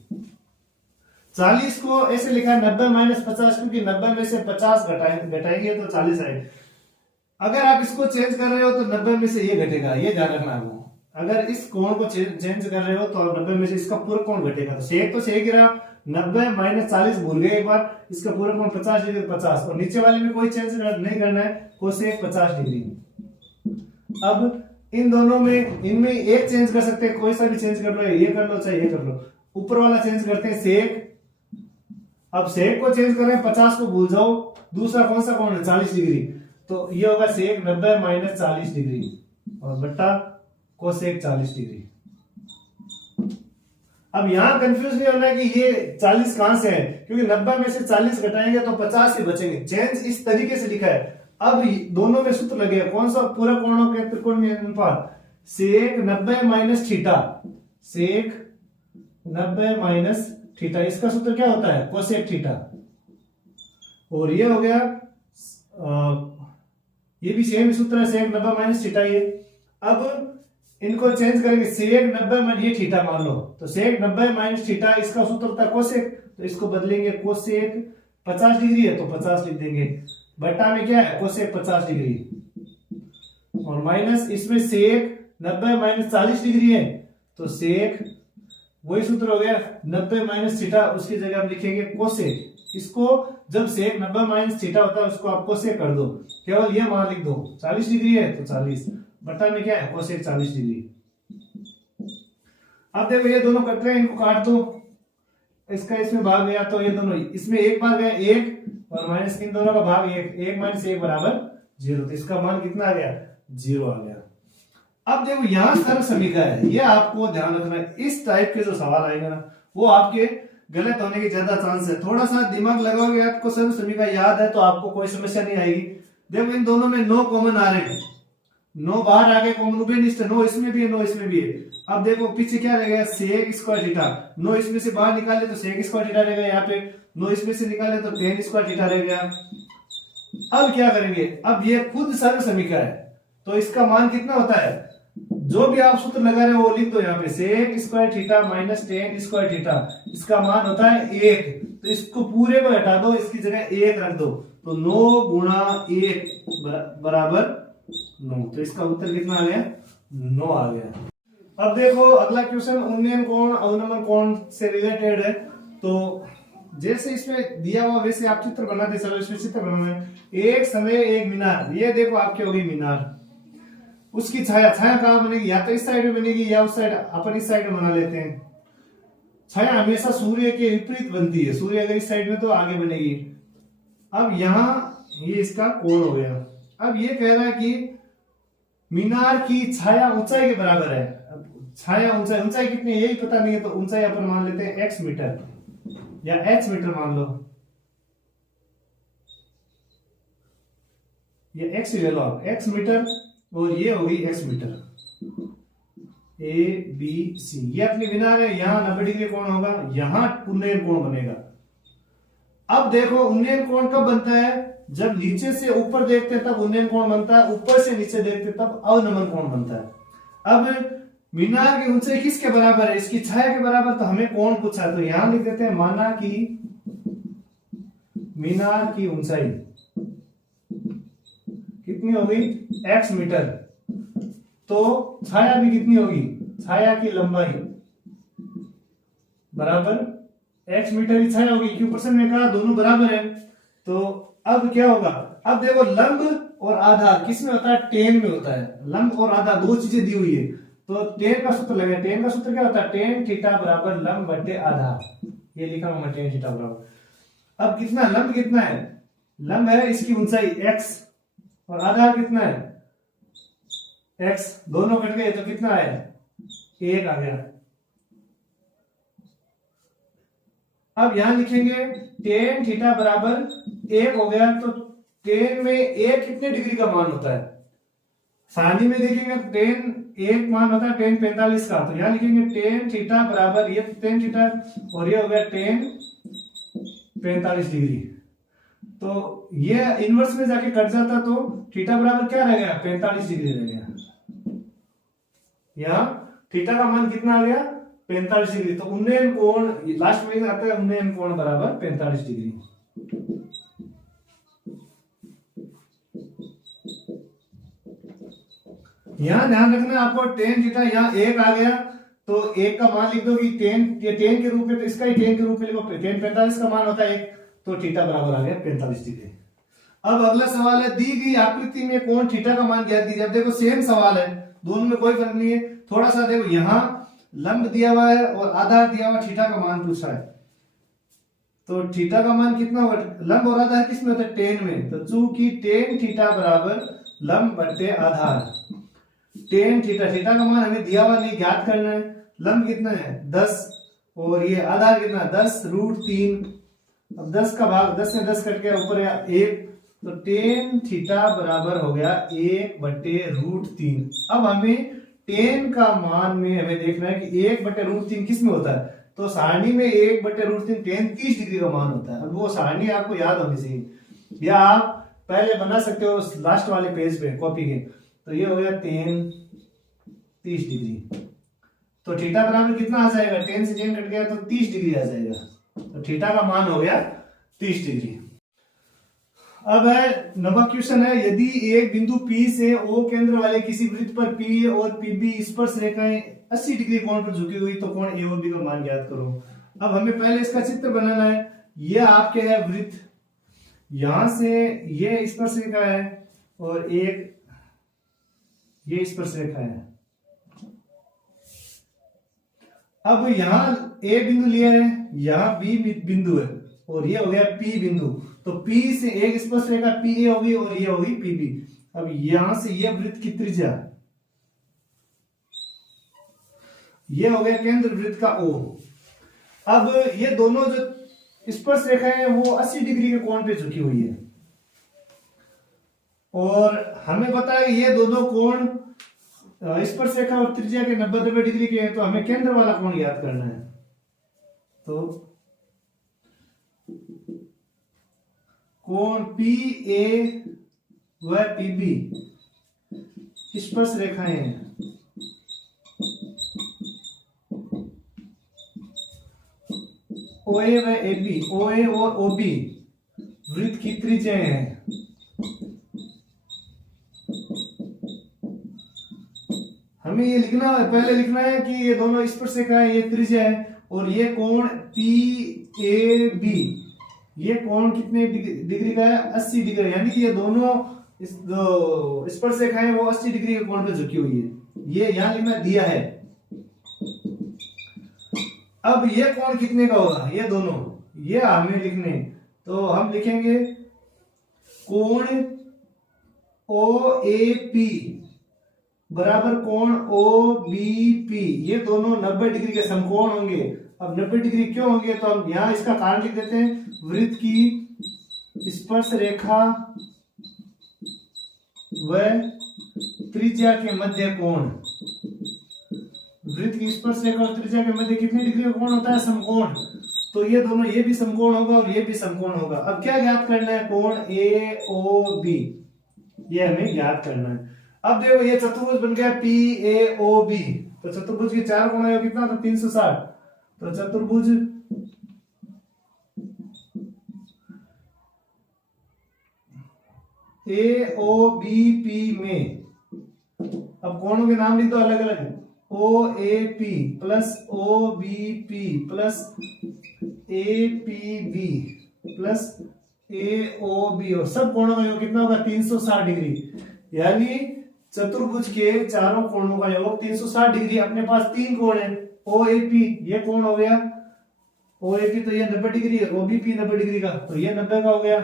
40 को ऐसे लिखा है 90 माइनस 50, क्योंकि 90 में से 50 घटाएंगे तो 40 आएगा। अगर आप इसको चेंज कर रहे हो तो 90 में से ये घटेगा, ये ध्यान रखना आपको। अगर इस कोण को चेंज कर रहे हो तो 90 में से इसका पूरा कोण घटेगा। तो सेक तो सेक ही रहा, 90 माइनस 40 भूल गए एक बार, इसका पूरा कोण 50 डिग्री 50, और नीचे वाले में कोई चेंज नहीं करना है, कोसेक 50 डिग्री। अब इन दोनों में, इनमें एक चेंज कर सकते हैं, कोई सा भी चेंज कर लो, ये कर लो चाहे ये कर लो। ऊपर वाला चेंज करते हैं सेक, अब सेक को चेंज कर रहे हैं, 50 को भूल जाओ, दूसरा कौन सा कोण है 40 डिग्री, तो ये होगा सेक 90 माइनस 40 डिग्री और बट्टा कोसेक 40 डिग्री। अब यहां कंफ्यूज नहीं होना है कि ये 40 कहां से है, क्योंकि 90 में से 40 घटाएंगे तो 50 ही बचेंगे। चेंज इस तरीके से लिखा है। अब दोनों में सूत्र लगेगा, कौन सा, पूरा कोणों के त्रिकोणीय अनुपात, सेक 90 माइनस थीटा, सेक 90 माइनस थीटा, इसका सूत्र क्या होता है, कोसेक थीटा। और ये हो गया ये भी सेम सूत्र है, सेक 90 माइनस थीटा। ये अब इनको चेंज करेंगे, सेक 90 माइनस ये थीटा मान लो, तो सेक 90 माइनस थीटा इसका सूत्र होता है कोसेक, तो इसको बदलेंगे, कोसेक 50 डिग्री है तो 50 लिख देंगे, बटा में क्या है कोसेक 50 डिग्री, और माइनस इसमें सेक 90 माइनस 40 डिग्री है तो सेक वही सूत्र हो गया 90 माइनस थीटा, उसकी जगह हम लिखेंगे कोसेक। इसको जब सेक 90 माइनस थीटा होता है उसको आप कोसेक कर दो, केवल ये मान लिख दो, 40 डिग्री है तो 40 बटा में क्या है कोसेक 40 डिग्री। अब देखो ये दोनों कट रहे हैं, इनको काट दो, इसका इसमें भाग गया तो ये दोनों इसमें एक भाग गया 1 और माइनस इन दोनों का भाग 1, 1 माइनस 1 बराबर 0, तो इसका मान कितना आ गया 0 आ गया। अब देखो यहां सर्व समीकरण है, ये आपको ध्यान रखना है, इस टाइप के जो सवाल आएंगे ना वो आपके गलत होने की ज्यादा चांस है, थोड़ा सा दिमाग लगाओगे आपको सर्व समीकरण याद है तो आपको कोई समस्या नहीं आएगी। देखो इन दोनों में 9 कॉमन आ रहे हैं, 9 बाहर आ गए कॉमन, उभयनिष्ठ 9 इसमें भी है 9 इसमें भी है। अब देखो पीछे क्या रहेगा सेक स्क्वायर थीटा, 9 इसमें से बाहर निकाले तो सेक स्क्वायर थीटा रहेगा, यहाँ पे 9 इसमें से निकाले तो tan स्क्वायर थीटा रहेगा। अब क्या करेंगे, अब ये खुद सर्व समीकरण है तो इसका मान कितना होता है, जो भी आप सूत्र लगा रहे हो वो लिख दो यहाँ पे, sec square theta minus tan square theta, इसका मान होता है 1, तो इसको पूरे को हटा दो, इसकी जगह 1 रख दो, तो 9 गुणा 1 बराबर 9, तो इसका उत्तर कितना आ गया 9 आ गया। अब देखो अगला क्वेश्चन उन्नयन कोण अवनमन कोण से रिलेटेड है, तो जैसे इसमें दिया हुआ वैसे आप चित्र बनाते चलो, इसमें चित्र बनाना है, एक समय एक मीनार, ये देखो आपकी होगी मीनार, उसकी छाया, छाया कहां बनेगी, या तो इस साइड में बनेगी या उस साइड, अपन इस साइड में बना लेते हैं। छाया हमेशा सूर्य के विपरीत बनती है, सूर्य अगर इस साइड में तो आगे बनेगी। अब यहां ये इसका कोण हो गया। अब ये कह रहा है कि मीनार की छाया ऊंचाई के बराबर है, छाया ऊंचाई, ऊंचाई कितनी यही पता नहीं है तो ऊंचाई अपन मान लेते हैं x मीटर या h मीटर मान लो, ये x ले लो आप, x मीटर और ये होगी x metre, A B C, ये अपनी मीनार है, यहाँ 90 डिग्री कोण होगा, यहाँ उन्नयन कोण बनेगा। अब देखो उन्नयन कोण कब बनता है, जब नीचे से ऊपर देखते हैं तब उन्नयन कोण बनता है, ऊपर से नीचे देखते तब अवनमन कोण बनता है। अब मीनार की ऊंचाई किसके बराबर है, इसकी छाया के बराबर, तो हमें कोण पूछा है तो यहां लिख देते हैं, माना कि मीनार की ऊंचाई कितनी होगी x मीटर, तो छाया भी कितनी होगी, छाया की लंबाई बराबर x मीटर की छाया होगी, क्यों प्रश्न में कहा दोनों बराबर है। तो अब क्या होगा, अब देखो लंब और आधार किसमें होता है, tan में होता है, लंब और आधार दो चीजें दी हुई है, तो tan का सूत्र लगे, tan का सूत्र क्या होता है, tan थीटा बराबर लंब बटे आधार, ये लिखा हुआ tan थीटा बराबर। अब कितना लंब कितना है, लंब है इसकी ऊंचाई x और आधार कितना है x, दोनों कट गए तो कितना है 1 आ गया। अब यहां लिखेंगे tan थीटा बराबर 1 हो गया, तो tan में 1 कितने डिग्री का मान होता है, सारणी में देखेंगे tan 1 मान होता है tan 45 का, तो यहां लिखेंगे tan थीटा बराबर ये tan थीटा और ये हो गया tan 45 डिग्री, तो ये इनवर्स में जाके कट जाता तो थीटा बराबर क्या रह गया 45 डिग्री रह गया, यहां थीटा का मान कितना आ गया 45 डिग्री, तो उन्नयन कोण लास्ट में आता है उन्नयन कोण बराबर 45 डिग्री। यहां ध्यान रखना आपको tan थीटा यहाँ 1 आ गया तो 1 का मान लिख दो कि tan, ये tan के रूप में, तो इसका ही tan के रूप में लिखो, tan 45 का मान होता है 1, तो थीटा बराबर आ गया 45 डिग्री। अब अगला सवाल है, दी गई आकृति में कोण थीटा का मान ज्ञात कीजिए। अब देखो सेम सवाल है, दोनों में कोई फर्क नहीं है, थोड़ा सा देखो यहाँ लंब दिया हुआ है और आधार दिया हुआ, थीटा का मान पूछा है, तो थीटा का मान कितना होगा, लंब और आधार किसमें होता है tan में, तो चूंकि tan थीटा बराबर लंब बटे आधार, tan थीटा, थीटा का मान हमें दिया हुआ नहीं, ज्ञात करना है, लंब कितना है 10 और ये आधार कितना 10 √3, अब 10 का भाग 10 से 10 कट गया ऊपर 1, तो tan थीटा बराबर हो गया 1 बटे √3। अब हमें tan का मान में हमें देखना है कि 1 बटे √3 किस में होता है, तो सारणी में 1 बटे √3 tan 30 डिग्री का मान होता है। अब वो सारणी आपको याद होनी चाहिए, या आप पहले बना सकते हो लास्ट वाले पेज पे कॉपी के। तो ये हो गया 30 डिग्री। तो थीटा बराबर कितना आ जाएगा, 10 से 10 कट गया तो 30 डिग्री आ जाएगा। तो थीटा का मान हो गया 30 डिग्री। अब है नवा क्वेश्चन है, यदि एक बिंदु P से O केंद्र वाले किसी वृत्त पर P और PB स्पर्श रेखाएं 80 डिग्री कोण पर झुकी हुई तो कोण AOB का मान ज्ञात करो। अब हमें पहले इसका चित्र बनाना है। ये आपके है वृत्त, यहां से ये स्पर्श रेखा है और एक ये स्पर्श रेखा है। अब यहां A बिंदु लिया है, यहां B बिंदु है और ये हो गया P बिंदु। तो P से एक स्पर्श रेखा PA होगी और ये होगी PB। अब यहां से ये वृत्त की त्रिज्या, ये हो गया केंद्र वृत्त का O। अब ये दोनों जो स्पर्श रेखा है वो 80 डिग्री के कोण पे झुकी हुई है और हमें पता है ये दोनों कोण स्पर्श रेखा और त्रिज्या के 90 डिग्री के हैं। तो हमें केंद्र वाला कोण ज्ञात करना है। तो कोण PA व PB स्पर्श रेखाएं हैं। OA व AB, OA और OB वृत्त की त्रिज्याएं हैं। हमें ये लिखना है, पहले लिखना है कि ये दोनों स्पर्श रेखाएं, ये त्रिज्या है और ये कोण PAB, ये कोण कितने डिग्री का है, 80 डिग्री। यानी कि ये दोनों स्पर्श रेखाएं वो 80 डिग्री के कोण पे झुकी हुई है। ये यहां लिखना दिया है। अब ये कोण कितने का होगा, ये दोनों, ये हमें लिखने। तो हम लिखेंगे कोण OAP बराबर कोण OBP, ये दोनों 90 डिग्री के समकोण होंगे। अब 90 डिग्री क्यों होंगे, तो हम यहां इसका कारण लिख देते हैं, वृत्त की स्पर्श रेखा व त्रिज्या के मध्य कोण। वृत्त की स्पर्श रेखा और त्रिज्या के मध्य कितने डिग्री का कोण होता है, समकोण। तो ये दोनों, ये भी समकोण होगा और ये भी समकोण होगा। अब क्या ज्ञात करना है, कोण AOB, ये हमें ज्ञात करना है। अब देखो ये चतुर्भुज बन गया PAOB। तो चतुर्भुज के चार कोण है कितना, तो 360। तो चतुर्भुज AOBP में अब कोणों के नाम लिख दो अलग अलग, OAP plus OBP plus APB plus AOB और सब कोणों का योग कितना होगा, 360 डिग्री। यानी चतुर्भुज के चारों कोणों का योग 360 डिग्री। अपने पास तीन कोण है, OAP ये कोण हो गया, OAP तो ये 90 डिग्री है, OBP 90 डिग्री का, तो ये 90 का हो गया,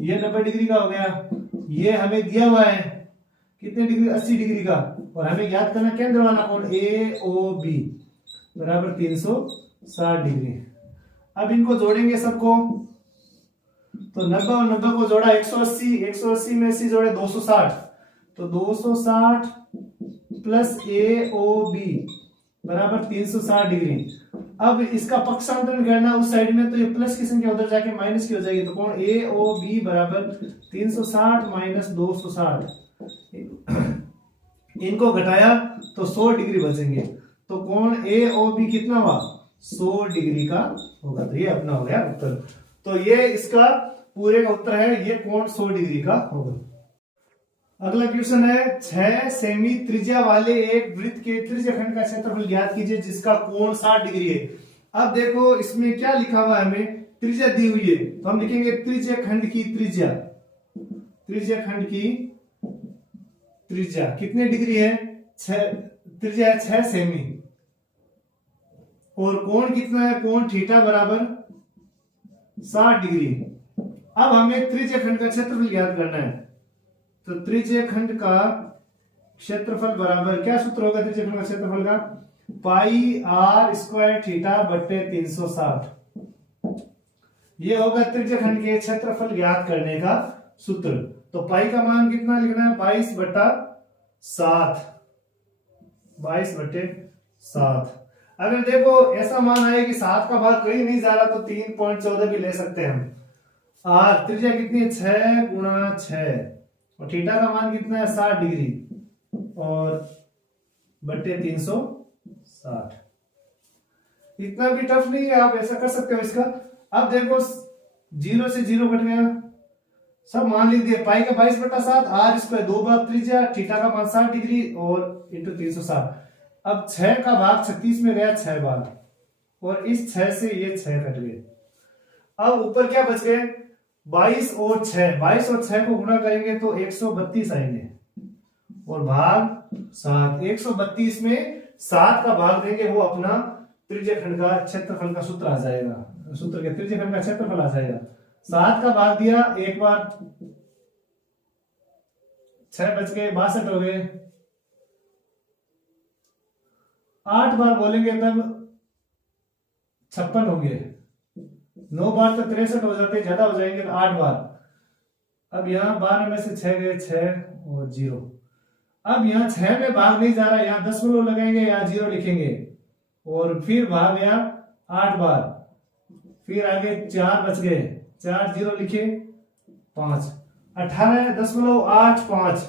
ये 90 डिग्री का हो गया। ये हमें दिया हुआ है कितने डिग्री, 80 डिग्री का। और हमें ज्ञात करना केंद्र वाला कोण AOB बराबर 360 डिग्री। अब इनको जोड़ेंगे सबको, तो 90 और 90 को जोड़ा 180, 180 में 80 जोड़े 260। तो 260 प्लस AOB बराबर 360 डिग्री। अब इसका पक्षांतरण करना उस साइड में, तो ये प्लस की संख्या उधर जाके माइनस की हो जाएगी। तो कोण AOB बराबर 360 माइनस 260, इनको घटाया तो 100 डिग्री बचेंगे। तो कोण AOB कितना हुआ, 100 डिग्री का होगा। तो ये अपना हो गया उत्तर। तो ये इसका पूरे का उत्तर है, ये कोण 100 डिग्री का होगा। अगला क्वेश्चन है, 6 सेमी त्रिज्या वाले एक वृत्त के त्रिज्याखंड का क्षेत्रफल ज्ञात कीजिए जिसका कोण 60 डिग्री है। अब देखो इसमें क्या लिखा हुआ है, हमें त्रिज्या दी हुई है, तो हम लिखेंगे त्रिज्याखंड की त्रिज्या। त्रिज्याखंड की त्रिज्या कितने डिग्री है, 6, त्रिज्या है 6 सेमी और कोण कितना है, कोण थीटा बराबर 60 डिग्री। अब हमें त्रिज्याखंड का क्षेत्रफल ज्ञात करना है। तो त्रिज्याखंड का क्षेत्रफल बराबर, क्या सूत्र होगा त्रिज्याखंड का क्षेत्रफल का, पाई r स्क्वायर थीटा बट्टे 360। ये होगा त्रिज्याखंड के क्षेत्रफल ज्ञात करने का सूत्र। तो पाई का मान कितना लिखना है, 22/7, 22/7। अगर देखो ऐसा मान आए कि 7 का भाग कहीं नहीं जा रहा तो 3.14 भी ले सकते हैं हम। आर त्रिज्या कितनी है 6 गुणा 6 और थीटा का मान कितना है 60 डिग्री और बट्टे 360। इतना भी टफ नहीं है, आप ऐसा कर सकते हो इसका। अब देखो 0 से 0 कट गया, सब मान लिख दिए। पाई का 22/7 आर स्क्वायर 2 बार त्रिज्या, थीटा का मान 60 डिग्री और इंटू 360। अब 6 का भाग 36 में गया 6 बार और इस 6 से ये 6 कट गए। अब ऊपर क्या बच गए 22 और 6, 22 और 6 को गुणा करेंगे तो 132 आएंगे और भाग 7। 132 में 7 का भाग देंगे, वो अपना त्रिज्यखंड का क्षेत्रफल का सूत्र आ जाएगा, सूत्र के त्रिज्यखंड का क्षेत्रफल आ जाएगा। 7 का भाग दिया एक बार, 6 बच गए 62 हो गए। 8 बार बोलेंगे तब 56 होंगे, 9 बार तो 63 हो जाते, ज्यादा हो जाएंगे तो 8 बार। अब यहाँ 12 में से 6 गए 6 और 0। अब यहाँ 6 में भाग नहीं जा रहा, यहाँ 10 लगाएंगे, यहाँ 0 लिखेंगे और फिर भाग यहाँ 8 बार, फिर आगे 4 बच गए, 4 0 लिखे 5। 18.85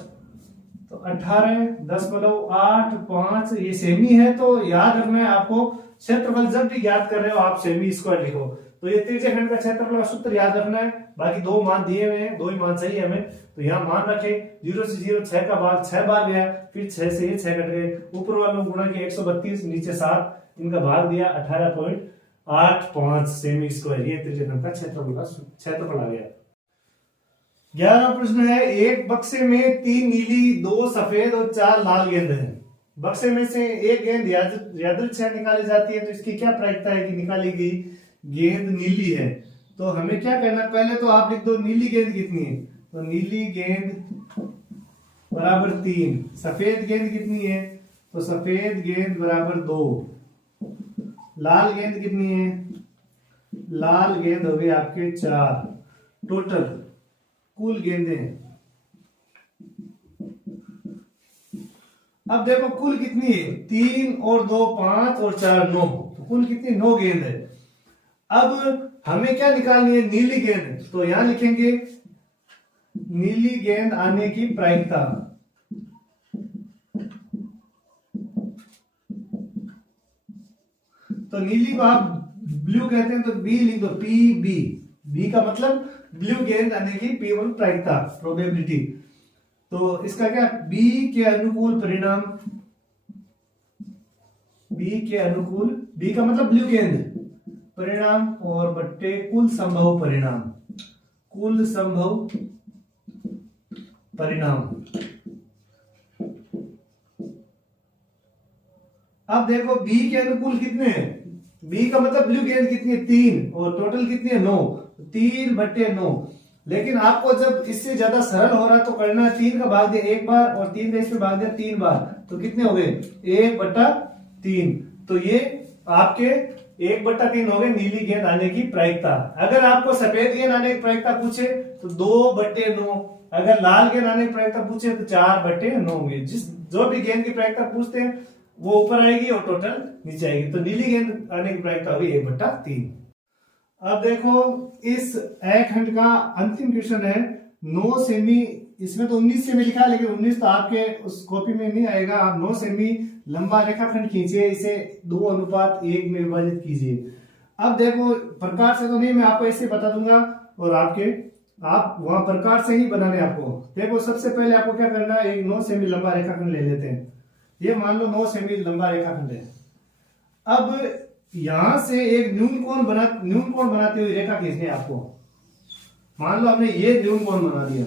तो 18.85 ये सेमी है, तो याद रखना है आपको क्षेत्रफल जब भी ज्ञात कर रहे हो आप सेमी स्क्वायर लिखो। तो ये त्रिज्यखंड का क्षेत्रफल का सूत्र याद रखना है। बाकी 2 मान दिए हुए हैं, 2 ही मान सही है हमें, तो यहाँ मान रखे 0 से 0 6 का भाग 6 बार गया, फिर 6 से ये 6 कट गए, ऊपर वालों गुणा के 132 नीचे 7, इनका भाग दिया 18.85 सेमी स्क्वायर। ये त्रिज्यखंड का क्षेत्रफल आ गया। 11वां प्रश्न है, एक बक्से में 3 नीली 2 सफेद और 4 लाल गेंद है। बक्से में से एक गेंद यादृच्छिक निकाली जाती है, तो इसकी क्या प्रायिकता है कि निकाली गई गेंद नीली है। तो हमें क्या करना है, पहले तो आप लिख दो नीली गेंद कितनी है, तो नीली गेंद बराबर 3। सफेद गेंद कितनी है, तो सफेद गेंद बराबर 2। लाल गेंद कितनी है, लाल गेंद हो गई आपके 4। टोटल कुल गेंदें, अब देखो कुल कितनी है 3 और 2 5 और 4 9, तो कुल कितनी 9 गेंद है। अब हमें क्या निकालनी है नीली गेंद, तो यहां लिखेंगे नीली गेंद आने की प्रायिकता। तो नीली को आप ब्लू कहते हैं तो बी लिख दो, पी बी, बी का मतलब ब्लू गेंद आने की P1 प्रायिकता प्रोबेबिलिटी। तो इसका क्या बी के अनुकूल परिणाम, बी के अनुकूल, बी का मतलब ब्लू गेंद परिणाम और बट्टे कुल संभव परिणाम, कुल संभव परिणाम। अब देखो बी के अनुकूल कितने हैं, बी का मतलब ब्लू गेंद कितनी है 3 और टोटल कितनी है 9, 3/9। लेकिन आपको जब इससे ज्यादा सरल हो रहा तो करना है 3 का भाग दिया एक बार और 3 का इसमें भाग दिया 3 बार, तो कितने हो गए 1/3। तो ये आपके 1/3 हो गए नीली गेंद आने की प्रायिकता। अगर आपको सफेद गेंद आने की प्रायिकता पूछे तो 2/9, अगर लाल गेंद आने की प्रायिकता पूछे तो 4/9 होंगे। जो भी गेंद की प्रायिकता पूछते हैं वो ऊपर आएगी और टोटल नीचे आएगी। तो नीली गेंद आने की प्रायिकता होगी 1/3। अब देखो इस ए खंड का अंतिम क्वेश्चन है 9 सेमी, इसमें तो 19 सेमी लिखा है लेकिन 19 तो आपके उस कॉपी में नहीं आएगा। आप 9 सेमी लंबा रेखाखंड खींचिए, इसे 2:1 में विभाजित कीजिए। अब देखो प्रकार से तो नहीं, मैं आपको ऐसे बता दूंगा और आप वहां प्रकार से ही बनाने आपको। देखो सबसे पहले आपको क्या करना है, एक 9 सेमी लंबा रेखाखंड ले लेते हैं। ये मान लो 9 सेमी लंबा रेखाखंड है। अब यहां से एक न्यून कोण बनाते हुए रेखा खींचनी है आपको। मान लो हमने ये न्यून कोण बना दिया।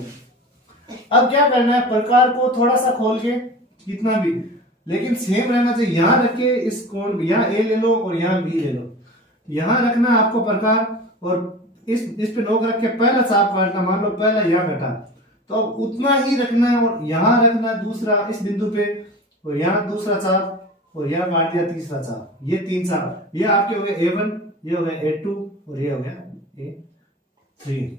अब क्या करना है, प्रकार को थोड़ा सा खोल के कितना भी, लेकिन सेम रहना चाहिए। यहां रख के इस कोण, यहां ए ले लो और यहां बी ले लो। यहां रखना आपको प्रकार और इस पे नोक रख के पहला चाप काटना। मान लो पहला यहां कटा तो अब उतना ही रखना है और यहां रखना दूसरा इस बिंदु पे, और यहां दूसरा चाप और यहां काट दिया तीसरा चाप। ये 3 चाप, ये आपके हो गए A1, ये हो गया A2 और ये हो गया A3।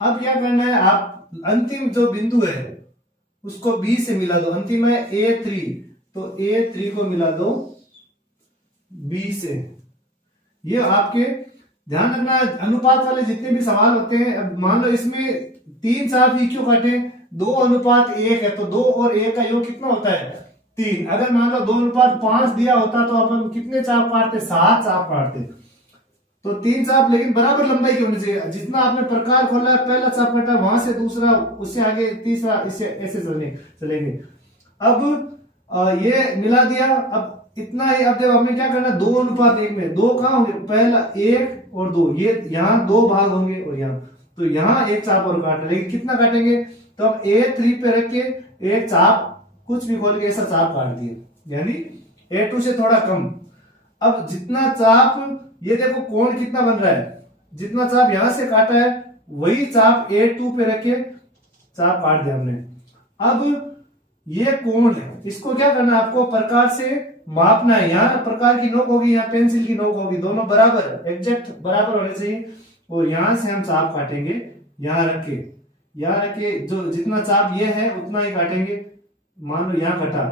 अब क्या करना है, आप अंतिम जो बिंदु है उसको B से मिला दो। अंतिम है A3, तो A3 को मिला दो B से। ये आपके ध्यान रखना, अनुपात वाले जितने भी सवाल होते हैं, अब मान लो इसमें 3 चाप ही क्यों काटे, 2:1 है, तो 2 और 1 का योग कितना होता है 3। अगर मान लो 2:5 दिया होता तो अपन कितने चाप काटते, 7 चाप काटते। तो 3 चाप, लेकिन बराबर लंबाई की होनी चाहिए। जितना आपने प्रकार खोला है, पहला चाप काटा, वहां से दूसरा, उससे आगे तीसरा, इससे ऐसे चलेंगे। अब ये मिला दिया, अब इतना ही। अब जब हमें क्या करना, 2:1 में, 2 कहां होंगे, पहला 1 और 2, ये यहाँ 2 भाग होंगे और यहाँ, तो यहाँ एक चाप और काट, लेकिन कितना काटेंगे, तो अब A3 पे रख के एक चाप कुछ भी खोल के ऐसा चाप काट दिए, यानी A2 से थोड़ा कम। अब जितना चाप, ये देखो कोण कितना बन रहा है, जितना चाप यहां से काटा है वही चाप A2 पे रख के चाप काट दिया हमने। अब ये कोण है, इसको क्या करना है, आपको प्रकार से मापना है। यहाँ प्रकार की नोक होगी, यहाँ पेंसिल की नोक होगी, दोनों बराबर एग्जैक्ट बराबर होने चाहिए। और यहां से हम चाप काटेंगे, यहाँ रख के जो जितना चाप ये है उतना ही काटेंगे। मान लो यहाँ कटा,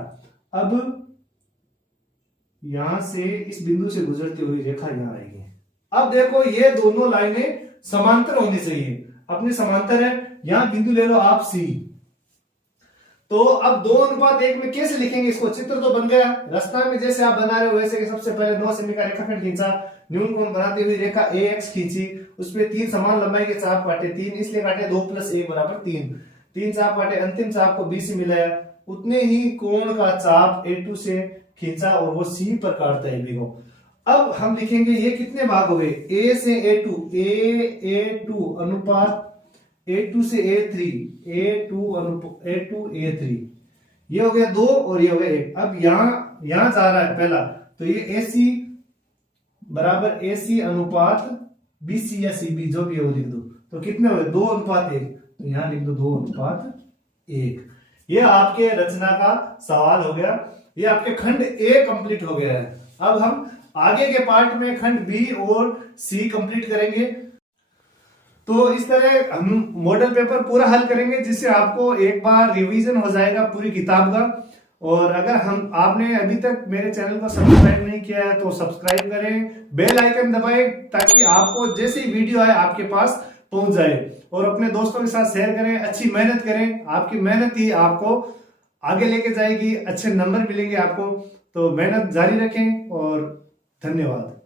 अब यहां से इस बिंदु से गुजरती हुई रेखा यहाँ आएगी। अब देखो ये दोनों लाइनें समांतर होनी चाहिए, अपनी समांतर है। यहां बिंदु ले लो आप C। तो अब 2:1 में कैसे लिखेंगे इसको, चित्र तो बन गया। रास्ता में जैसे आप बना रहे हो वैसे, सबसे पहले 9 सेमी का रेखाखंड खींचा, न्यून कोण बनाती हुई रेखा AX खींची, उसमें 3 समान लंबाई के चाप काटे, 3 इसलिए काटे 2 + 1 = 3, 3 चाप काटे, अंतिम चाप को B से मिलाया, उतने ही कोण का चाप A2 से खींचा और वो C पर काटता है B को। अब हम लिखेंगे ये कितने भाग हो गए, A से A2, A2 अनुपात A2 से A3, A2 A3, ये हो गया 2 और ये हो गया 1। अब यहां जा रहा है पहला, तो ये AC बराबर AC अनुपात BC या CB, जो भी है वो लिख दो। तो कितने हो गए, 2:1, तो यहां लिख दो 2:1। ये आपके रचना का सवाल हो गया, ये आपके खंड A कंप्लीट हो गया है। अब हम आगे के पार्ट में खंड B और C कंप्लीट करेंगे। तो इस तरह हम मॉडल पेपर पूरा हल करेंगे, जिससे आपको एक बार रिवीजन हो जाएगा पूरी किताब का। और अगर आपने अभी तक मेरे चैनल को सब्सक्राइब नहीं किया है तो सब्सक्राइब करें, बेल आइकन दबाएं, ताकि आपको जैसे ही वीडियो आए आपके पास पहुंच जाए। और अपने दोस्तों के साथ शेयर करें, अच्छी मेहनत करें, आपकी मेहनत ही आपको आगे लेके जाएगी, अच्छे नंबर मिलेंगे आपको। तो मेहनत जारी रखें और धन्यवाद।